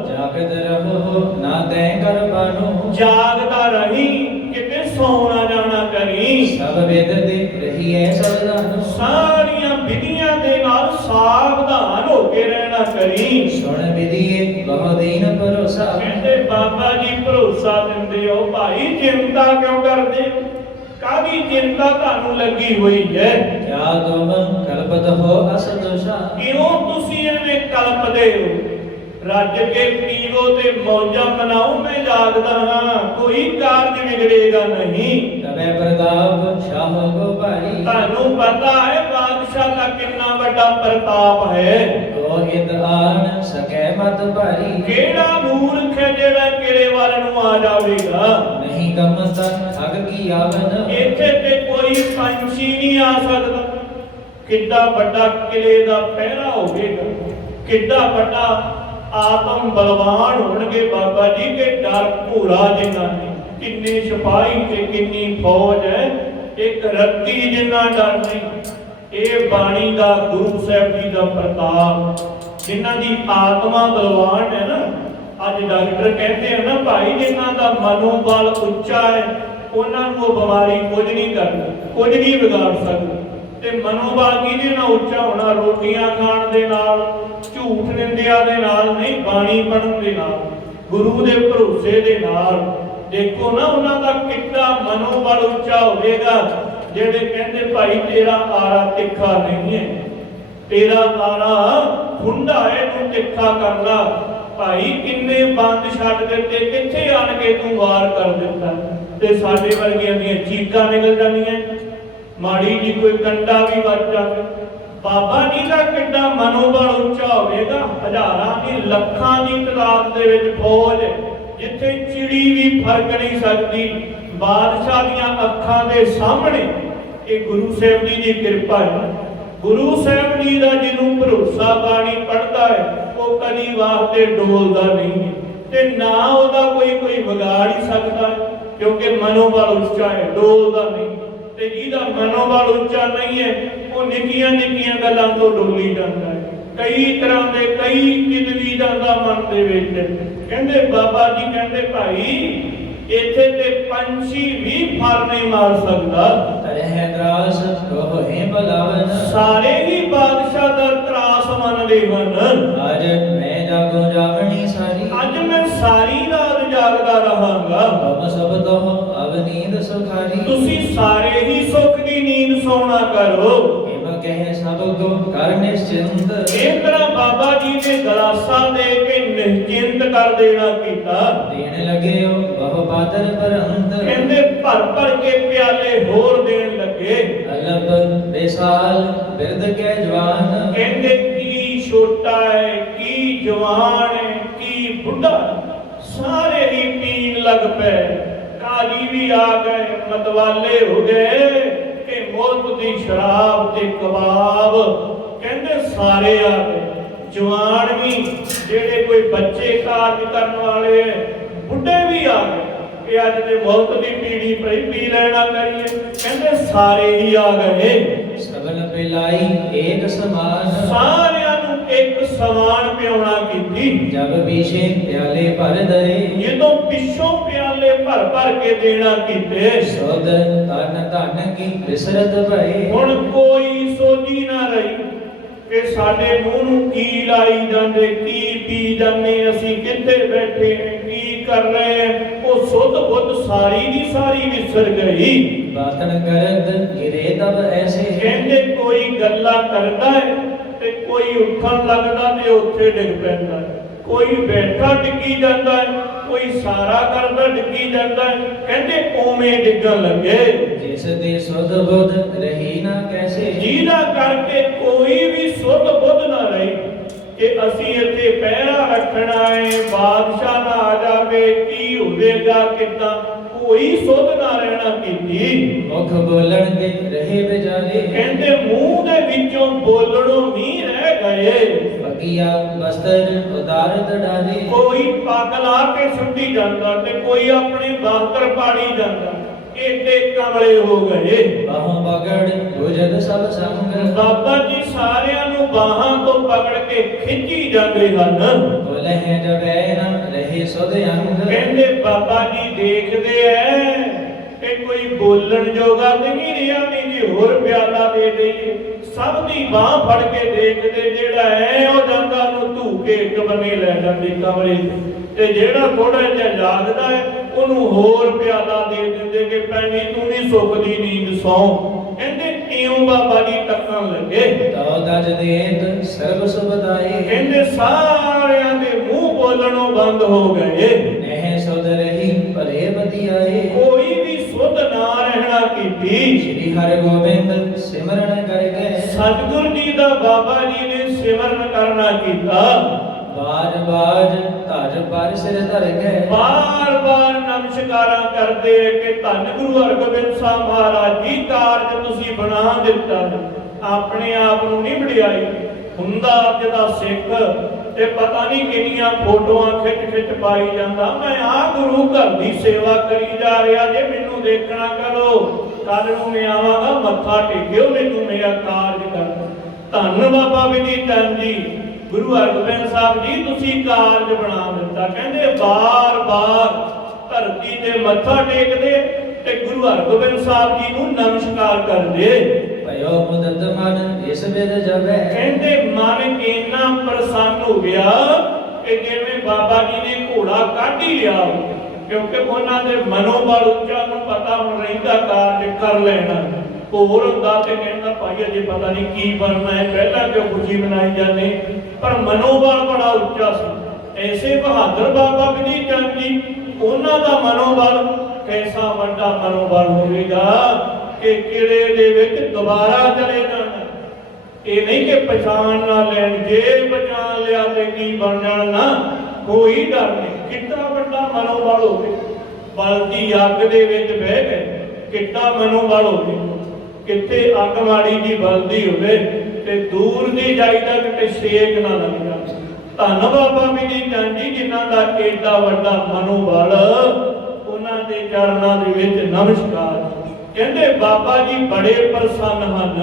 ਜਾਗਤ ਰਹੋ ਨਾ ਤੈ ਕਰ ਬਾਨੋ। ਜਾਗਦਾ ਰਹੀਂ, ਕਿਤੇ ਸੌਣਾ ਜਾਣਾ ਕਰੀ। ਸਭ ਵੇਦ ਦੇ ਰਹੀਐ ਸਾਵਧਾਨ। ਸਾਰੀਆਂ ਵਿਧੀਆਂ ਦੇ ਨਾਲ ਸਾਵਧਾਨ ਹੋ ਕੇ ਰਹਿਣਾ ਕਰੀ। ਸੁਣ ਵਿਧੀਏ ਬਹੁ ਦੀਨ ਭਰੋਸਾ। ਕਹਿੰਦੇ ਬਾਬਾ ਜੀ ਭਰੋਸਾ ਦਿੰਦੇ ਹੋ ਭਾਈ, ਚਿੰਤਾ ਕਿਉਂ ਕਰਦੇ ਹੋ? ਕਾਹਦੀ ਚਿੰਤਾ ਤੁਹਾਨੂੰ ਲੱਗੀ ਹੋਈ ਹੈ? ਕਿਆ ਤੁਮ ਕਲਪਤ ਹੋ ਅਸ ਦੋਸ਼ਾ। ਕਿਉਂ ਤੁਸੀਂ ਐਵੇਂ ਕਲਪਦੇ ਹੋ? ਰੱਜ ਕੇ ਪੀਵੋ ਤੇ ਮੌਜਾਂ ਮਨਾਓ, ਮੈਂ ਜਾਗਦਾ ਹਾਂ, ਕੋਈ ਕਾਰਜ ਵਿਗੜੇਗਾ ਨਹੀਂ। ਤਬੇ ਪ੍ਰਤਾਪ ਸ਼ਾਹ ਕੋ ਭਾਈ। ਤੁਹਾਨੂੰ ਪਤਾ ਹੈ ਬਾਦਸ਼ਾਹ ਦਾ ਕਿੰਨਾ ਵੱਡਾ ਪ੍ਰਤਾਪ ਹੈ। ਕੋ ਹਿਤ ਆਣ ਸਕੈ ਮਤ ਭਾਰੀ। ਕਿਹੜਾ ਮੂਰਖ ਹੈ ਜਿਹੜਾ ਕਿਲੇ ਵੱਲ ਨੂੰ ਆ ਜਾਵੇਗਾ? ਨਹੀਂ ਕਮਤ ਠਗ ਕੀ ਆਵਨ। ਇੱਥੇ ਤੇ ਕੋਈ ਪੰਛੀ ਨਹੀਂ ਆ ਸਕਦਾ। ਕਿੱਡਾ ਵੱਡਾ ਕਿਲੇ ਦਾ ਪਹਿਰਾ ਹੋਵੇਗਾ, ਕਿੱਡਾ ਵੱਡਾ ਆਤਮ ਬਲਵਾਨ ਹੋਣਗੇ ਬਾਬਾ ਜੀ ਕੇ ਡਰ ਭੂਰਾ ਜਿੰਨਾ ਨੇ। ਕਿੰਨੇ ਸਿਪਾਹੀ ਤੇ ਕਿੰਨੀ ਫੌਜ ਹੈ, ਇੱਕ ਰੱਤੀ ਜਿੰਨਾ ਡਰ ਨਹੀਂ। ਇਹ ਬਾਣੀ ਦਾ ਗੁਰੂ ਸਾਹਿਬ ਜੀ ਦਾ ਪ੍ਰਤਾਪ, ਜਿਨ੍ਹਾਂ ਦੀ ਆਤਮਾ ਬਲਵਾਨ ਹੈ ਨਾ। ਅੱਜ ਡਾਕਟਰ ਕਹਿੰਦੇ ਆ ਨਾ ਭਾਈ, ਜਿਨ੍ਹਾਂ ਦਾ ਮਨੋਬਲ ਉੱਚਾ ਹੈ ਉਹਨਾਂ ਨੂੰ ਉਹ ਬਿਮਾਰੀ ਕੁਝ ਨਹੀਂ ਕਰਦੀ, ਕੁਝ ਨਹੀਂ ਵਿਗਾੜ ਸਕਦੀ। ਤੇ ਮਨੋਬਲ ਕਿਹਦੇ ਨਾਲ ਉੱਚਾ ਹੋਣਾ? ਰੋਟੀਆਂ ਖਾਣ ਦੇ ਨਾਲ, ਝੂਠ ਨਿੰਦਿਆ ਦੇ ਨਾਲ ਨਹੀਂ, ਬਾਣੀ ਪੜ੍ਹਨ ਦੇ ਨਾਲ, ਗੁਰੂ ਦੇ ਭਰੋਸੇ ਦੇ ਨਾਲ। ਦੇਖੋ ਨਾ ਉਹਨਾਂ ਦਾ ਕਿੱਡਾ ਮਨੋਬਲ ਉੱਚਾ ਹੋਵੇਗਾ, ਜਿਹੜੇ ਕਹਿੰਦੇ ਭਾਈ ਤੇਰਾ ਆਰਾ ਤਿੱਖਾ ਨਹੀਂ ਹੈ, ਤੇਰਾ ਆਰਾ ਹੁੰਦਾ ਹੈ, ਤੂੰ ਤਿੱਖਾ ਕਰ ਲਾ। ਭਾਈ ਕਿੰਨੇ ਬੰਦ ਛੱਡ ਦਿੱਤੇ, ਕਿੱਥੇ ਆਣ ਕੇ ਤੂੰ ਵਾਰ ਕਰ ਦਿੱਤਾ। ਤੇ ਸਾਡੇ ਵਰਗੀਆਂ ਦੀਆਂ ਚੀਕਾਂ ਨਿਕਲ ਜਾਂਦੀਆਂ, ਮਾੜੀ ਜੀ ਕੋਈ ਕੰਡਾ ਵੀ ਵੱਜ ਜਾਵੇ। ਬਾਬਾ ਜੀ ਦਾ ਕਿੱਡਾ ਮਨੋਬਲ ਉੱਚਾ ਹੋਵੇਗਾ। ਹਜ਼ਾਰਾਂ ਦੀ ਲੱਖਾਂ ਦੀ ਤਾਦਾਦ ਦੇ ਵਿੱਚ ਫੌਜ, ਜਿੱਥੇ ਚਿੜੀ ਵੀ ਫਰਕ ਨਹੀਂ ਸਕਦੀ ਬਾਦਸ਼ਾਹ ਦੀਆਂ ਅੱਖਾਂ ਦੇ ਸਾਹਮਣੇ। ਇਹ ਗੁਰੂ ਸਾਹਿਬ ਜੀ ਦੀ ਕਿਰਪਾ ਹੈ। ਗੁਰੂ ਸਾਹਿਬ ਜੀ ਦਾ ਜਿਹਨੂੰ ਭਰੋਸਾ ਬਾਣੀ ਪੜ੍ਹਦਾ ਹੈ ਉਹ ਕਦੀ ਵਾਸਤੇ ਡੋਲਦਾ ਨਹੀਂ ਹੈ, ਤੇ ਨਾ ਉਹਦਾ ਕੋਈ ਵਿਗਾੜ ਹੀ ਸਕਦਾ ਹੈ। ਕਿਉਂਕਿ ਮਨੋਬਲ ਉੱਚਾ ਹੈ, ਡੋਲਦਾ ਨਹੀਂ। ਤੇ ਜਿਹਦਾ ਮਨੋਬਲ ਉੱਚਾ ਨਹੀਂ ਹੈ ਉਹ ਨਿੱਕੀਆਂ ਨਿੱਕੀਆਂ ਗੱਲਾਂ ਤੋਂ ਡੋਲੀ ਜਾਂਦਾ ਹੈ। ਕਈ ਤਰ੍ਹਾਂ ਦੇ ਕਈ ਕਿਦਵੀ ਜਾਂਦਾ ਮਨ ਦੇ ਵਿੱਚ। ਕਹਿੰਦੇ ਬਾਬਾ ਜੀ ਕਹਿੰਦੇ ਭਾਈ ਇੱਥੇ ਤੇ ਪੰਛੀ ਵੀ ਫਰ ਨਹੀਂ ਮਾਰ ਸਕਦਾ। ਤਰਹਿ ਤਰਾਸ ਕੋਹੇ ਬਲਾਵਨ, ਸਾਰੇ ਹੀ ਬਾਦਸ਼ਾਹ ਦਾ ਤਰਾਸ ਮੰਨਦੇ ਹਨ। ਅਜ ਮੈਂ ਜਾਗੋ ਜਾਵਣੀ ਸਾਰੀ, ਅੱਜ ਮੈਂ ਸਾਰੀ ਰਾਤ ਜਾਗਦਾ ਰਹਾਂਗਾ। ਤੁਮ ਸਭ ਤੋਂ ਅਬ ਨੀਂਦ ਸੁਖਾਰੀ, ਤੁਸੀਂ ਸਾਰੇ ਹੀ ਸੁੱਖ ਦੀ ਨੀਂਦ ਸੌਣਾ ਕਰੋ। ਇਮ ਕਹਿ ਸਭ ਕੋ ਕਰ ਨਿਸ਼ਚਿੰਤ, ਇਸ ਤਰ੍ਹਾਂ ਬਾਬਾ ਜੀ ਨੇ ਗਲਾਸਾਂ ਦੇ ਕੇ ਨਿਸ਼ਚਿੰਤ ਕਰ ਦੇਣਾ ਕੀਤਾ। ਦੇਣ ਲਗੇ ਬਹੁ ਬਾਦਰ ਪਰੰਤ, ਕਹਿੰਦੇ ਭਰ ਭਰ ਕੇ ਪਿਆਲੇ ਹੋਰ ਦੇਣ ਲੱਗੇ। ਅਲਬ ਬੇਸਾਲ ਬਿਰਦ ਕੇ ਜਵਾਨ, ਕਹਿੰਦੇ ਕੀ ਛੋਟਾ ਹੈ, ਕੀ ਜਵਾਨ ਹੈ, ਕੀ ਬੁੱਢਾ, ਸਾਰੇ ਹੀ ਪੀਣ ਲੱਗ ਪਏ। ਕਾਜੀ ਵੀ ਆ ਗਏ, ਮਤਵਾਲੇ ਹੋ ਗਏ ਕਿ ਮੁਲਕ ਦੀ ਸ਼ਰਾਬ ਤੇ ਕਬਾਬ। ਕਹਿੰਦੇ ਸਾਰੇ ਆ ਗਏ, ਜਵਾਨ ਵੀ, ਜਿਹੜੇ ਕੋਈ ਬੱਚੇ ਕਾਰਜ ਕਰਨ ਵਾਲੇ, ਬੁੱਢੇ ਵੀ ਆ ਗਏ ਕਿ ਅੱਜ ਤੇ ਮੁਲਕ ਦੀ ਪੀੜੀ ਪੀ ਲੈਣਾ ਕਰੀਏ। ਕਹਿੰਦੇ ਸਾਰੇ ਹੀ ਆ ਗਏ। ਸਬਲ ਪਿਲਾਈ ਏਕ ਸਮਾਨ, ਸਾਰਿਆਂ ਨੂੰ ਇੱਕ ਸਮਾਨ ਪਿਆਉਣਾ ਕੀਤੀ। ਜਬ ਵਿਸ਼ੇ ਪਿਆਲੇ ਭਰ ਦਏ, ਜਦੋਂ ਪਿੱਛੋਂ ਪਿਆਲੇ ਭਰ ਭਰ ਕੇ ਦੇਣਾ ਕੀਤੇ। ਸੁਧ ਤਨ ਧਨ ਕੀ ਵਿਸਰਤ ਭਏ, ਹੁਣ ਕੋਈ ਸੋਝੀ ਨਾ ਰਹੀ ਕਿ ਸਾਡੇ ਮੂੰਹ ਨੂੰ ਕੀ ਲਾਈ ਜਾਂਦੇ, ਕੀ ਪੀ ਜਾਂਦੇ, ਅਸੀਂ ਕਿੱਥੇ ਬੈਠੇ ਨੇ, ਕੀ ਕਰ ਰਹੇ ਹਾਂ। ਉਹ ਸੁੱਧ ਬੁੱਧ ਸਾਰੀ ਦੀ ਸਾਰੀ ਵਿਸਰ ਗਈ। ਬਾਤਨ ਕਰਦ ਗਿਰੇ ਤਬ ਐਸੇ, ਕਹਿੰਦੇ ਕੋਈ ਗੱਲਾਂ ਕਰਦਾ ਹੈ ਤੇ ਕੋਈ ਉੱਠਣ ਲੱਗਦਾ ਤੇ ਉੱਥੇ ਡਿੱਗ ਪੈਂਦਾ ਹੈ। ਕੋਈ ਬੈਠਾ ਡਿੱਗੀ ਜਾਂਦਾ ਹੈ, ਕੋਈ ਸਾਰਾ ਕਰਦਾ ਡਿੱਗੀ ਜਾਂਦਾ ਹੈ। ਕਹਿੰਦੇ ਓਵੇਂ ਡਿੱਗਣ ਲੱਗੇ। ਜਿਸ ਦੇ ਸੁਧ ਬੁੱਧ ਰਹੀ ਨਾ ਕੈਸੇ, ਜਿਹਦਾ ਕਰਕੇ ਕੋਈ ਵੀ ਸੁੱਧ ਬੁੱਧ ਨਾ ਰਹੀ ਕਿ ਅਸੀਂ ਇੱਥੇ ਪਹਿਰਾ ਰੱਖਣਾ ਹੈ, ਬਾਦਸ਼ਾਹ ਨਾ ਆ ਜਾਵੇ, ਕੀ ਹੋਵੇਗਾ, ਕਿੱਦਾਂ, ਕੋਈ ਸੁੱਧ ਨਾ ਰਹਿਣਾ ਕੀਤੀ। ਮੁਖ ਬੋਲਣ ਦੇ ਰਹੇ ਵਿਚਾਰੇ, ਕਹਿੰਦੇ ਮੂੰਹ ਦੇ ਵਿੱਚੋਂ ਬੋਲਣੋਂ ਵੀ ਰਹਿ ਗਏ। ਬਗੀਆ ਬਸਤਰ ਉਤਾਰਤ ਡਾਲੇ, ਕੋਈ ਪੱਗ ਲਾ ਕੇ ਸੁੱਟੀ ਜਾਂਦਾ ਤੇ ਕੋਈ ਆਪਣੇ ਬਾਹਰ ਪਾੜੀ ਜਾਂਦਾ। ਏਡੇ ਕਮਲੇ ਹੋ ਗਏ। ਬਾਹੋਂ ਪਕੜ ਭੁਜਗ ਸਭ ਸੰਗ, ਬਾਬਾ ਜੀ ਸਾਰਿਆਂ ਨੂੰ ਬਾਹਾਂ ਤੋਂ ਪਕੜ ਕੇ ਖਿੱਚੀ ਜਾਂਦੇ ਹਨ। ਬੋਲੇ ਜਬੈ ਨਾ ਰਹੇ ਸੁਧ ਅੰਗ, ਕਹਿੰਦੇ ਬਾਬਾ ਜੀ ਦੇਖਦੇ ਐ ਕਿ ਕੋਈ ਬੋਲਣ ਜੋਗਾ ਤੇ ਨਹੀਂ ਰਿਹਾ, ਨਹੀਂ ਜੀ ਹੋਰ ਪਿਆਲਾ ਦੇ ਦੇਈਏ। ਸਭ ਦੀ ਬਾਹ ਫੜ ਕੇ ਦੇਖਦੇ, ਜਿਹੜਾ ਐ ਉਹ ਜਾਂਦਾ ਉਹਨੂੰ ਧੂ ਕੇ ਇੱਕ ਬੰਨੇ ਲੈ ਜਾਂਦੇ ਕਮਰੇ ਤੇ ਜਿਹੜਾ ਥੋੜਾ ਜਿਹਾ ਜਾਗਦਾ ਹੈ ਉਹਨੂੰ ਹੋਰ ਪਿਆਲਾ ਦੇ ਦਿੰਦੇ ਕਿ ਭੈਣੀ ਤੂੰ ਨਹੀਂ ਸੁੱਖ ਦੀ ਨੀਂਦ ਸੌਂ। ਕਹਿੰਦੇ ਇਉਂ ਬਾਬਾ ਜੀ ਟੱਕਣ ਲੱਗੇ। ਤਉ ਦਜ ਦੇਤ ਸਰਬ ਸੁਭਦਾਈ, ਕਹਿੰਦੇ ਸਾਰਿਆਂ ਦੇ ਮੂੰਹ ਬੋਲਣੋਂ ਬੰਦ ਹੋ ਗਏ। ਨਹਿ ਸੁਧ ਰਹੀ ਭਲੇ ਬਤਿਆਏ, ਕੋਈ ਵੀ ਸੁਧ ਨਾ ਰਹਿਣਾ ਕੀਤੀ। ਸ੍ਰੀ ਹਰਿ ਗੋਬਿੰਦ ਸਿਮਰਨ ਕਰ ਗਏ, ਸਤਿਗੁਰੂ ਜੀ ਦਾ ਬਾਬਾ ਜੀ ਨੇ ਸਿਮਰਨ ਕਰਨਾ ਕੀਤਾ। ਬਾਜ ਬਾਜ ਧਜ ਪਰ ਸਿਰ ਧਰ ਗਏ, ਬਾਰ ਬਾਰ ਨਮਸਕਾਰਾਂ ਕਰਦੇ ਕਿ ਧੰਨ ਗੁਰੂ ਹਰਗੋਬਿੰਦ ਸਾਹਿਬ ਮਹਾਰਾਜ ਜੀ ਕਾਰਜ ਤੁਸੀਂ ਬਣਾ ਦਿੱਤਾ। ਆਪਣੇ ਆਪ ਨੂੰ ਨਹੀਂ ਵਡਿਆਈ ਹੁੰਦਾ ਅੱਜ ਦਾ ਸਿੱਖ ਤੇ ਪਤਾ ਨਹੀਂ ਕਿੰਨੀਆਂ ਫੋਟੋਆਂ ਖਿੱਚ ਖਿੱਚ ਪਾਈ ਜਾਂਦਾ। ਮੈਂ ਆ ਗੁਰੂ ਘਰ ਦੀ ਸੇਵਾ ਕਰੀ ਜਾ ਰਿਹਾ, ਜੇ ਮੈਨੂੰ ਦੇਖਣਾ ਕਰੋ, ਕੱਲ ਨੂੰ ਮੈਂ ਆਵਾਂਗਾ ਮੱਥਾ ਟੇਕਿਓ, ਮੈਨੂੰ ਮੇਰਾ ਕਾਰਜ ਕਰ। ਧੰਨ ਬਾਬਾ ਵਿਧੀ ਚੰਦ ਜੀ, ਗੁਰੂ ਹਰਗੋਬਿੰਦ ਸਾਹਿਬ ਜੀ ਤੁਸੀਂ ਕਾਰਜ ਬਣਾ ਦਿੱਤਾ। ਕਹਿੰਦੇ ਬਾਰ ਬਾਰ ਧਰਤੀ ਤੇ ਮੱਥਾ ਟੇਕਦੇ ਤੇ ਗੁਰੂ ਹਰਗੋਬਿੰਦ ਸਾਹਿਬ ਜੀ ਨੂੰ ਨਮਸਕਾਰ ਕਰਦੇ। ਭਇਓ ਮੁਦਤ ਮਨ ਇਸ ਵਿਦ ਜਬੈ, ਕਹਿੰਦੇ ਮਨ ਇੰਨਾ ਪ੍ਰਸੰਨ ਹੋ ਗਿਆ ਕਿ ਜਿਵੇਂ ਬਾਬਾ ਜੀ ਨੇ ਘੋੜਾ ਕੱਢ ਹੀ ਲਿਆ, ਕਿਉਂਕਿ ਉਹਨਾਂ ਦੇ ਮਨੋਬਲ ਉੱਚਾ ਨੂੰ ਪਤਾ ਹੁਣ ਰਹਿੰਦਾ ਕਾਰਜ ਕਰ ਲੈਣਾ। ਹੋਰ ਹੁੰਦਾ ਤੇ ਕਹਿੰਦਾ ਭਾਈ ਅਜੇ ਪਤਾ ਨਹੀਂ ਕੀ ਬਣਨਾ ਹੈ, ਪਹਿਲਾਂ ਕਿਉਂ ਖੁਸ਼ੀ ਮਨਾਈ ਜਾਂਦੇ। ਪਰ ਮਨੋਬਲ ਬੜਾ ਉੱਚਾ ਸੀ। ਐਸੇ ਬਹਾਦਰ ਬਾਬਾ ਵਿਧੀ ਚੰਦ ਜੀ, ਉਹਨਾਂ ਦਾ ਮਨੋਬਲ ਕੈਸਾ ਵੱਡਾ ਮਨੋਬਲ ਹੋਵੇਗਾ ਕਿ ਕਿਲੇ ਦੇ ਵਿੱਚ ਦੁਬਾਰਾ ਚਲੇ ਜਾਣਾ। ਇਹ ਨਹੀਂ ਕਿ ਪਛਾਣ ਨਾ ਲੈਣ, ਜੇ ਪਛਾਣ ਲਿਆ ਤੇ ਕੀ ਬਣ ਜਾਣਾ, ਨਾ ਕੋਈ ਡਰ ਨਹੀਂ। ਕਿੰਨਾ ਵੱਡਾ ਮਨੋਬਲ ਹੋਵੇ। ਬਲਦੀ ਅੱਗ ਦੇ ਵਿੱਚ ਬਹਿ ਗਏ, ਕਿੰਨਾ ਮਨੋਬਲ ਹੋਵੇ। ਕਿਤੇ ਅੱਗ ਮਾੜੀ ਦੀ ਬਲਦੀ ਹੋਵੇ ਤੇ ਦੂਰ ਦੀ ਜਾਈਦਾ ਕਿਤੇ ਛੇਕ ਨਾ ਲੱਗ ਜਾਵੇ। ਧੰਨ ਬਾਬਾ ਵਿਧੀ ਚੰਦ ਜੀ ਜਿਨ੍ਹਾਂ ਦਾ ਏਡਾ ਵੱਡਾ ਮਨੋਬਲ, ਉਹਨਾਂ ਦੇ ਦੇ ਚਰਨਾਂ ਦੇ ਵਿੱਚ ਨਮਸਕਾਰ। ਕਹਿੰਦੇ ਬਾਬਾ ਜੀ ਬੜੇ ਪ੍ਰਸੰਨ ਹਨ।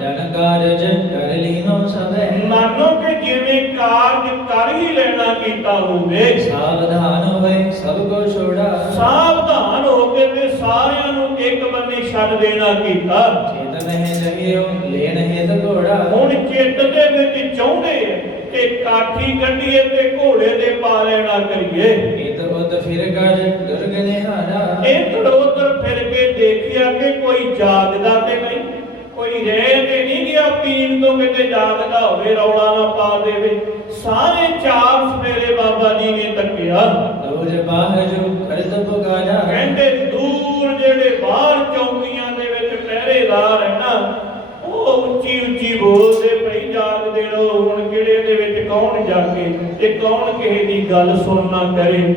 ਜਨ ਕਾਰਜ ਕਰ ਲੀਨੋ ਸਭੈ, ਮਾਨੋ ਕਿ ਜਿਵੇਂ ਕਾਰਜ ਕਰ ਹੀ ਲੈਣਾ ਕੀਤਾ ਹੋਵੇ। ਸਾਵਧਾਨ ਹੋਏ ਸਭ ਕੋ ਛੋੜਾ, ਸਾਵਧਾਨ ਹੋ ਕੇ ਤੇ ਸਾਰਿਆਂ ਨੂੰ ਇੱਕ ਬੰਨੇ ਛੱਡ ਦੇਣਾ ਕੀਤਾ। ਚੇਤ ਮਹਿ ਜਗਿਓ ਲੈਣ ਹਿਤ ਘੋੜਾ, ਹੁਣ ਚਿੱਤ ਦੇ ਵਿੱਚ ਚਾਹੁੰਦੇ ਆ ਕਿ ਕਾਠੀ ਕੱਢੀਏ ਤੇ ਘੋੜੇ ਦੇ ਪਾ ਲੈਣਾ ਕਰੀਏ। ਇਤ ਉਤ ਫਿਰ ਕਰ ਦੁਰਗ ਨਿਹਾਰਾ, ਇੱਧਰ ਉੱਧਰ ਫਿਰ ਕੇ ਦੇਖਿਆ ਕਿ ਕੋਈ ਜਾਗਦਾ ਤੇ ਨਹੀਂ, ਕੋਈ ਰਹਿ ਤੇ ਨਹੀਂ ਗਿਆ ਪੀਣ ਤੋਂ ਕਿਤੇ ਜਾਗਦਾ ਹੋਵੇ, ਰੌਲਾ ਨਾ ਪਾ ਦੇਵੇ। ਸਾਰੇ ਚਾਰ ਸਵੇਰੇ ਬਾਬਾ ਜੀ ਨੇ ਤੱਕਿਆ। ਦੂਰ ਬਾਹਰ ਜੋ ਕਰਤ ਪੁਕਾਰਾ, ਕਹਿੰਦੇ ਦੂਰ ਜਿਹੜੇ ਬਾਹਰ ਚੌਕੀਆਂ ਦੇ ਵਿੱਚ ਪਹਿਰੇਦਾਰ ਹੈ ਨਾ, ਉਹ ਉੱਚੀ ਉੱਚੀ ਬੋਲਦੇ ਪਈ ਜਾਗਦੇ ਰਹੋ। ਹੁਣ ਕਿਹੜੇ ਦੇ ਵਿੱਚ ਕੌਣ ਜਾਗੇ ਤੇ ਕੌਣ ਕਿਸੇ ਦੀ ਗੱਲ ਸੁਣਨਾ ਕਰੇ।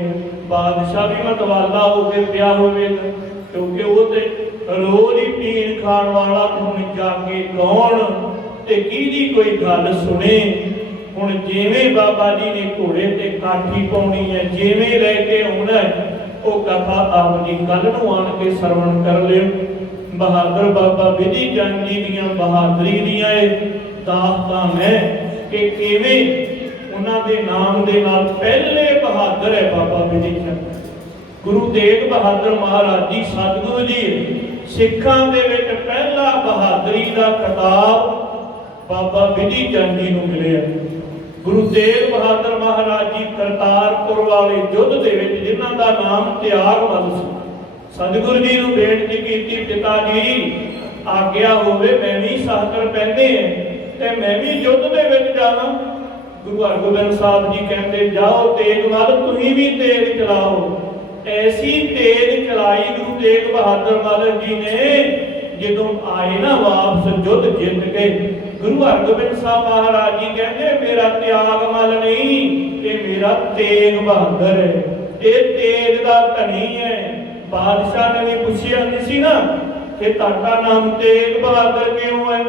ਬਾਦਸ਼ਾਹ ਵੀ ਮਤਵਾਲਾ ਹੋ ਕੇ ਪਿਆ ਹੋਵੇਗਾ, ਕਿਉਂਕਿ ਉਹ ਤੇ ਰੋਜ਼ ਹੀ ਪੀਣ ਖਾਣ ਵਾਲਾ। ਹੁਣ ਜਾਗੇ ਕੌਣ ਤੇ ਕਿਹਦੀ ਕੋਈ ਗੱਲ ਸੁਣੇ। ਹੁਣ ਜਿਵੇਂ ਬਾਬਾ ਜੀ ਨੇ ਘੋੜੇ ਤੇ ਕਾਠੀ ਪਾਉਣੀ ਹੈ, ਜਿਵੇਂ ਰਹਿ ਕੇ ਆਉਣਾ, ਉਹ ਕਥਾ ਆਪ ਜੀ ਕੱਲ ਨੂੰ ਆਣ ਕੇ ਸਰਵਣ ਕਰ ਲਿਓ। ਬਹਾਦਰ ਬਾਬਾ ਵਿਧੀ ਚੰਦ ਜੀ ਦੀਆਂ ਬਹਾਦਰੀ ਦੀਆਂ ਇਹ ਦਾਸਤਾਂ ਹੈ ਕਿ ਕਿਵੇਂ ਉਹਨਾਂ ਦੇ ਨਾਮ ਦੇ ਨਾਲ ਪਹਿਲੇ ਬਹਾਦਰ ਹੈ ਬਾਬਾ ਵਿਧੀ ਚੰਦ। ਗੁਰੂ ਤੇਗ ਬਹਾਦਰ ਮਹਾਰਾਜ ਜੀ ਸਤਿਗੁਰੂ ਜੀ ਸਿੱਖਾਂ ਦੇ ਵਿੱਚ ਪਹਿਲਾ ਬਹਾਦਰੀ ਦਾ ਖਿਤਾਬ ਬਾਬਾ ਵਿਧੀ ਚੰਦ ਜੀ ਨੂੰ ਮਿਲਿਆ। ਗੁਰੂ ਤੇਗ ਬਹਾਦਰ ਮਹਾਰਾਜ ਜੀ ਕਰਤਾਰਪੁਰ ਵਾਲੇ ਯੁੱਧ ਦੇ ਵਿੱਚ ਜਿਨ੍ਹਾਂ ਦਾ ਨਾਮ ਤਿਆਗਮੱਲ ਸੀ, ਸਤਿਗੁਰੂ ਜੀ ਨੂੰ ਬੇਨਤੀ ਕੀਤੀ, ਪਿਤਾ ਜੀ ਆਗਿਆ ਹੋਵੇ ਮੈਂ ਵੀ ਸਹਾਤਰ ਪਹਿਨੇ ਤੇ ਮੈਂ ਵੀ ਯੁੱਧ ਦੇ ਵਿੱਚ ਜਾਵਾਂ। ਗੁਰੂ ਹਰਗੋਬਿੰਦ ਸਾਹਿਬ ਜੀ ਕਹਿੰਦੇ ਜਾਓ ਤੇਗਮੱਲ, ਤੁਸੀਂ ਵੀ ਤੇਗ ਚਲਾਓ। ਐਸੀ ਤੇਗ ਚਲਾਈ ਗੁਰੂ ਤੇਗ ਬਹਾਦਰ ਮਹਾਰਾਜ ਜੀ ਨੇ, ਜਦੋਂ ਆਏ ਨਾ ਵਾਪਸ ਯੁੱਧ ਜਿੱਤ ਕੇ। ਗੁਰੂ ਹਰਗੋਬਿੰਦ ਸਾਹਿਬ ਮਹਾਰਾਜ ਜੀ ਕਹਿੰਦੇ ਮੇਰਾ ਤਿਆਗਮੱਲ ਨਹੀਂ, ਇਹ ਮੇਰਾ ਤੇਗ ਬਹਾਦਰ ਹੈ, ਇਹ ਤੇਗ ਦਾ ਧਨੀ ਹੈ। ਬਾਦਸ਼ਾਹ ਨੇ ਵੀ ਪੁੱਛਿਆ ਨਹੀਂ ਸੀ ਨਾ ਕਿ ਤੁਹਾਡਾ ਨਾਮ ਤੇਗ ਬਹਾਦਰ ਕਿਉਂ ਹੈ।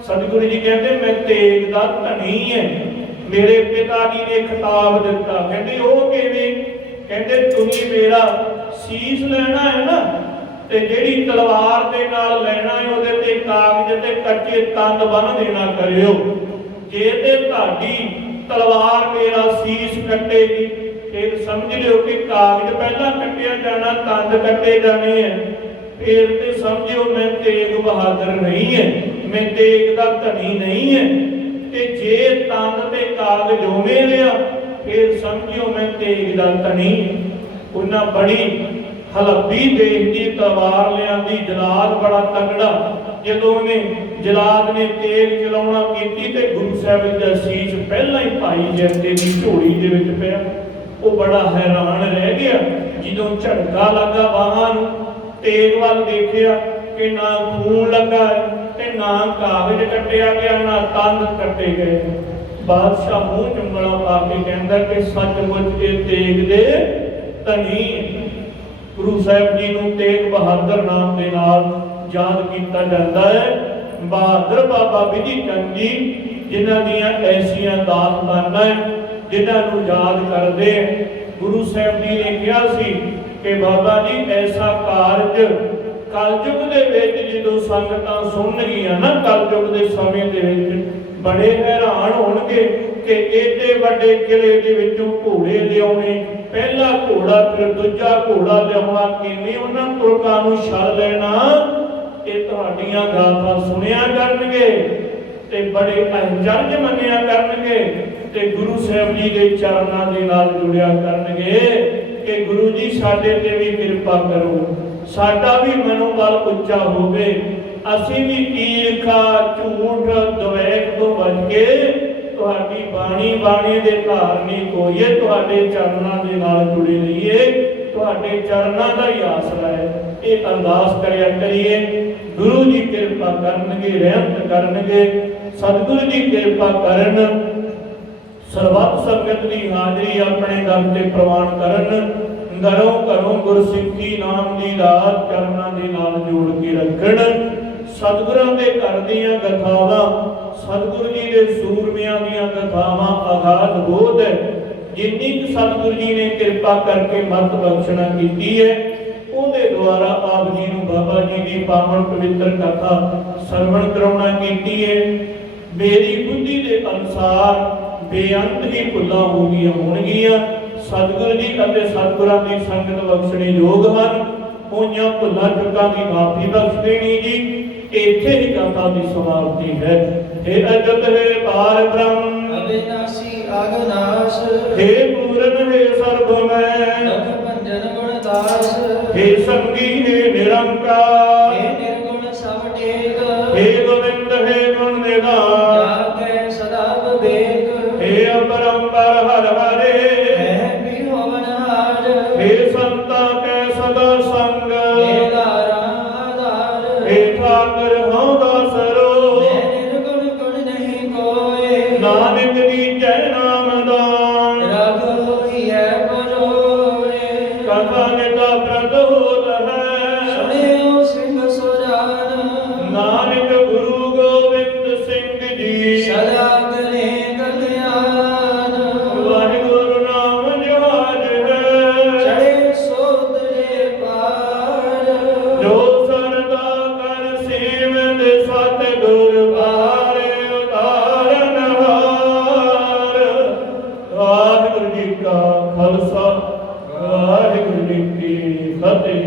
ਸਤਿਗੁਰੂ ਜੀ ਕਹਿੰਦੇ ਮੈਂ ਤੇਗ ਦਾ ਧਨੀ ਹੈ, ਮੇਰੇ ਪਿਤਾ ਜੀ ਨੇ ਖਿਤਾਬ ਦਿੱਤਾ। ਕਹਿੰਦੇ ਉਹ ਕਿਵੇਂ? ਕਹਿੰਦੇ ਤੁਸੀਂ ਮੇਰਾ ਸੀਸ ਲੈਣਾ ਹੈ ਨਾ, ਤੇ ਜਿਹੜੀ ਤਲਵਾਰ ਦੇ ਨਾਲ ਲੈਣਾ ਹੈ ਉਹਦੇ ਤੇ ਕਾਗਜ਼ ਤੇ ਕੱਚੇ ਤੰਦ ਬੰਨ ਦੇਣਾ ਕਰਿਓ। ਜੇ ਤੇ ਤੁਹਾਡੀ ਤਲਵਾਰ ਮੇਰਾ ਸੀਸ ਕੱਟੇਗੀ ਫਿਰ ਸਮਝ ਲਿਓ ਕਿ ਕਾਗਜ਼ ਪਹਿਲਾਂ ਕੱਟਿਆ ਜਾਣਾ, ਤੰਦ ਕੱਟੇ ਜਾਣੇ ਹੈ। ਫਿਰ ਤੇ ਸਮਝਿਓ ਮੈਂ ਤੇਗ ਬਹਾਦਰ ਨਹੀਂ ਹੈ, ਮੈਂ ਤੇਗ ਦਾ ਧਨੀ ਨਹੀਂ ਹੈ। ਤੇ ਜੇ ਤੰਦ ਤੇ ਕਾਗਜ਼ ਉਵੇਂ ਰਿਹਾ ਫਿਰ ਸਮਝਿਓ ਮੈਂ ਤੇਗ ਦਾ ਧਨੀ। ਉਹਨਾਂ ਬੜੀ ਹਲਬੀ ਦੇਖ ਦੀ ਤਲਵਾਰ ਲਿਆਂਦੀ, ਜਲਾਦ ਬੜਾ ਤਗੜਾ। ਜਦੋਂ ਉਹਨੇ ਜਲਾਦ ਨੇ ਤੇਗ ਚਲਾਉਣਾ ਕੀਤੀ ਤੇ ਗੁਰੂ ਸਾਹਿਬ ਦਾ ਸੀਸ ਪਹਿਲਾਂ ਹੀ ਭਾਈ ਜੈਤੇ ਦੀ ਝੋਲੀ ਦੇ ਵਿੱਚ ਪਿਆ। ਉਹ ਬੜਾ ਹੈਰਾਨ ਰਹਿ ਗਿਆ ਜਦੋਂ ਝਟਕਾ ਲੱਗਾ ਬਾਹਾਂ ਨੂੰ। ਤੇਗ ਵੱਲ ਦੇਖਿਆ ਕਿ ਨਾ ਖੂਨ ਲੱਗਾ ਤੇ ਨਾ ਕਾਗਜ਼ ਕੱਟਿਆ ਗਿਆ, ਨਾ ਤੰਦ ਕੱਟੇ ਗਏ। ਬਾਦਸ਼ਾਹ ਮੂੰਹ ਚੁੰਗਲਾ ਪਾ ਕੇ ਕਹਿੰਦਾ ਕਿ ਸੱਚਮੁੱਚ ਇਹ ਤੇਗ ਦੇ ਧਨੀ। ਗੁਰੂ ਸਾਹਿਬ ਜੀ ਨੂੰ ਤੇਗ ਬਹਾਦਰ ਨਾਮ ਦੇ ਨਾਲ ਯਾਦ ਕੀਤਾ ਜਾਂਦਾ ਹੈ। ਬਹਾਦਰ ਬਾਬਾ ਵਿਧੀ ਚੰਦ ਜੀ ਜਿਨ੍ਹਾਂ ਦੀਆਂ ਐਸੀਆਂ ਦਾਸਤਾਨਾਂ ਜਿਨ੍ਹਾਂ ਨੂੰ ਯਾਦ ਕਰਦੇ ਗੁਰੂ ਸਾਹਿਬ ਜੀ ਨੇ ਕਿਹਾ ਸੀ ਕਿ ਬਾਬਾ ਜੀ ਐਸਾ ਕਾਰਜ ਕਲਯੁਗ ਦੇ ਵਿੱਚ ਜਦੋਂ ਸੰਗਤਾਂ ਸੁਣਨਗੀਆਂ ਨਾ, ਕਲਯੁਗ ਦੇ ਸਮੇਂ ਦੇ ਵਿੱਚ ਬੜੇ ਹੈਰਾਨ ਹੋਣਗੇ ਕਿ ਏਡੇ ਵੱਡੇ ਕਿਲੇ ਦੇ ਵਿੱਚੋਂ ਘੋੜੇ ਲਿਆਉਣੇ, ਪਹਿਲਾ ਘੋੜਾ ਫਿਰ ਦੂਜਾ ਘੋੜਾ ਲਿਆਉਣਾ, ਕਿਵੇਂ ਉਹਨਾਂ ਤੁਰਕਾਂ ਨੂੰ ਛੱਡ ਲੈਣਾ। ਇਹ ਤੁਹਾਡੀਆਂ ਗਾਥਾ ਸੁਣਿਆ ਕਰਨਗੇ ਤੇ ਬੜੇ ਅਚਰਜ ਮੰਨਿਆ ਕਰਨਗੇ ਤੇ ਗੁਰੂ ਸਾਹਿਬ ਜੀ ਦੇ ਚਰਨਾਂ ਦੇ ਨਾਲ ਜੁੜਿਆ ਕਰਨਗੇ ਕਿ ਗੁਰੂ ਜੀ ਸਾਡੇ ਤੇ ਵੀ ਕਿਰਪਾ ਕਰੋ, ਸਾਡਾ ਵੀ ਮਨੋਬਲ ਉੱਚਾ ਹੋਵੇ, ਅਸੀਂ ਵੀ ਈਰਖਾ ਝੂਠ ਦਵੈਕ ਤੋਂ ਬਚ ਕੇ ਤੁਹਾਡੀ ਬਾਣੀ ਦੇ ਧਾਰਨੀ ਹੋਈਏ, ਤੁਹਾਡੇ ਚਰਨਾਂ ਦੇ ਨਾਲ ਜੁੜੇ ਰਹੀਏ, ਤੁਹਾਡੇ ਚਰਨਾਂ ਦਾ ਹੀ ਆਸਰਾ ਹੈ। ਇਹ ਅਰਦਾਸ ਕਰਿਆ ਕਰੀਏ। ਗੁਰੂ ਜੀ ਕਿਰਪਾ ਕਰਨਗੇ, ਰਹਿਮਤ ਕਰਨਗੇ, ਸਤਿਗੁਰੂ ਜੀ ਕਿਰਪਾ ਕਰਨ, ਸਰਬੱਤ ਸੰਗਤ ਦੀ ਹਾਜ਼ਰੀ ਆਪਣੇ ਦਰ ਤੇ ਪ੍ਰਵਾਨ ਕਰਨ, ਘਰੋਂ ਘਰੋਂ ਗੁਰਸਿੱਖੀ ਨਾਮ ਦੀ ਰਾਤ ਚਰਨਾਂ ਦੇ ਨਾਲ ਜੋੜ ਕੇ ਰੱਖਣ। ਸਤਿਗੁਰਾਂ ਦੇ ਘਰ ਦੀਆਂ ਗਥਾਵਾਂ, ਸਤਿਗੁਰੂ ਜੀ ਦੇ ਸੂਰਮਿਆਂ ਦੀਆਂ ਗਥਾਵਾਂ ਅਗਾਧ ਬੋਧ ਹੈ। ਜਿੰਨੀ ਕੁ ਸਤਿਗੁਰੂ ਜੀ ਨੇ ਕਿਰਪਾ ਕਰਕੇ ਮਤ ਬਖਸ਼ਣਾ ਕੀਤੀ ਹੈ, ਉਹ ਦੁਆਰਾ ਆਪ ਜੀ ਨੂੰ ਬਾਬਾ ਜੀ ਦੀ ਪਾਵਨ ਪਵਿੱਤਰ ਕਥਾ ਸਰਵਣ ਕਰਾਉਣਾ ਕੀਤੀ ਹੈ। ਮੇਰੀ ਬੁੱਧੀ ਦੇ ਅਨੁਸਾਰ ਬੇਅੰਤ ਹੀ ਭੁੱਲਾਂ ਹੋ ਗਈਆਂ ਹੋਣਗੀਆਂ। ਸਤਿਗੁਰੂ ਜੀ ਅਤੇ ਸਤਿਗੁਰਾਂ ਦੀ ਸੰਗਤ ਬਖਸ਼ਣੇ ਯੋਗ ਹਨ। ਹੋਈਆਂ ਭੁੱਲਾਂ ਚੁੱਕਾਂ ਦੀ ਮਾਫੀ ਬਖਸ਼ ਦੇਣੀ ਜੀ। ਇੱਥੇ ਹੀ ਕਥਾ ਦੀ ਸਮਾਪਤੀ ਹੈ। हे अजत हे पार ब्रह्म अविनाशी अगनाश हे पूरन हे सर्वमय लख भंजन गुणदास हे संगी हे निरंकार हे निर्गुण सब टेक हे गोविंद हे गुण निधान जाके सदा विवेक हे अपरंपर हर हरे है विहोवन हार हे संता के सदा संग हे दारा आधार हे ठाकर हूँ दासरो मैं निर्गुण गुण नहीं कोय नानक दीजै नाम दान रग होई है परोए कथा निता प्रद होत है सुनियो सिंह सुजान नानक गुरु गोविंद सिंह जी सदा करे कल्याण वाहिगुरु नाम जहाज है चढ़े सोतरे पार जो सरदा कर सेवद सतगुर बारे उतारन हार। वाहिगुरु जी का खालसा वाहिगुरु जी की फतेह।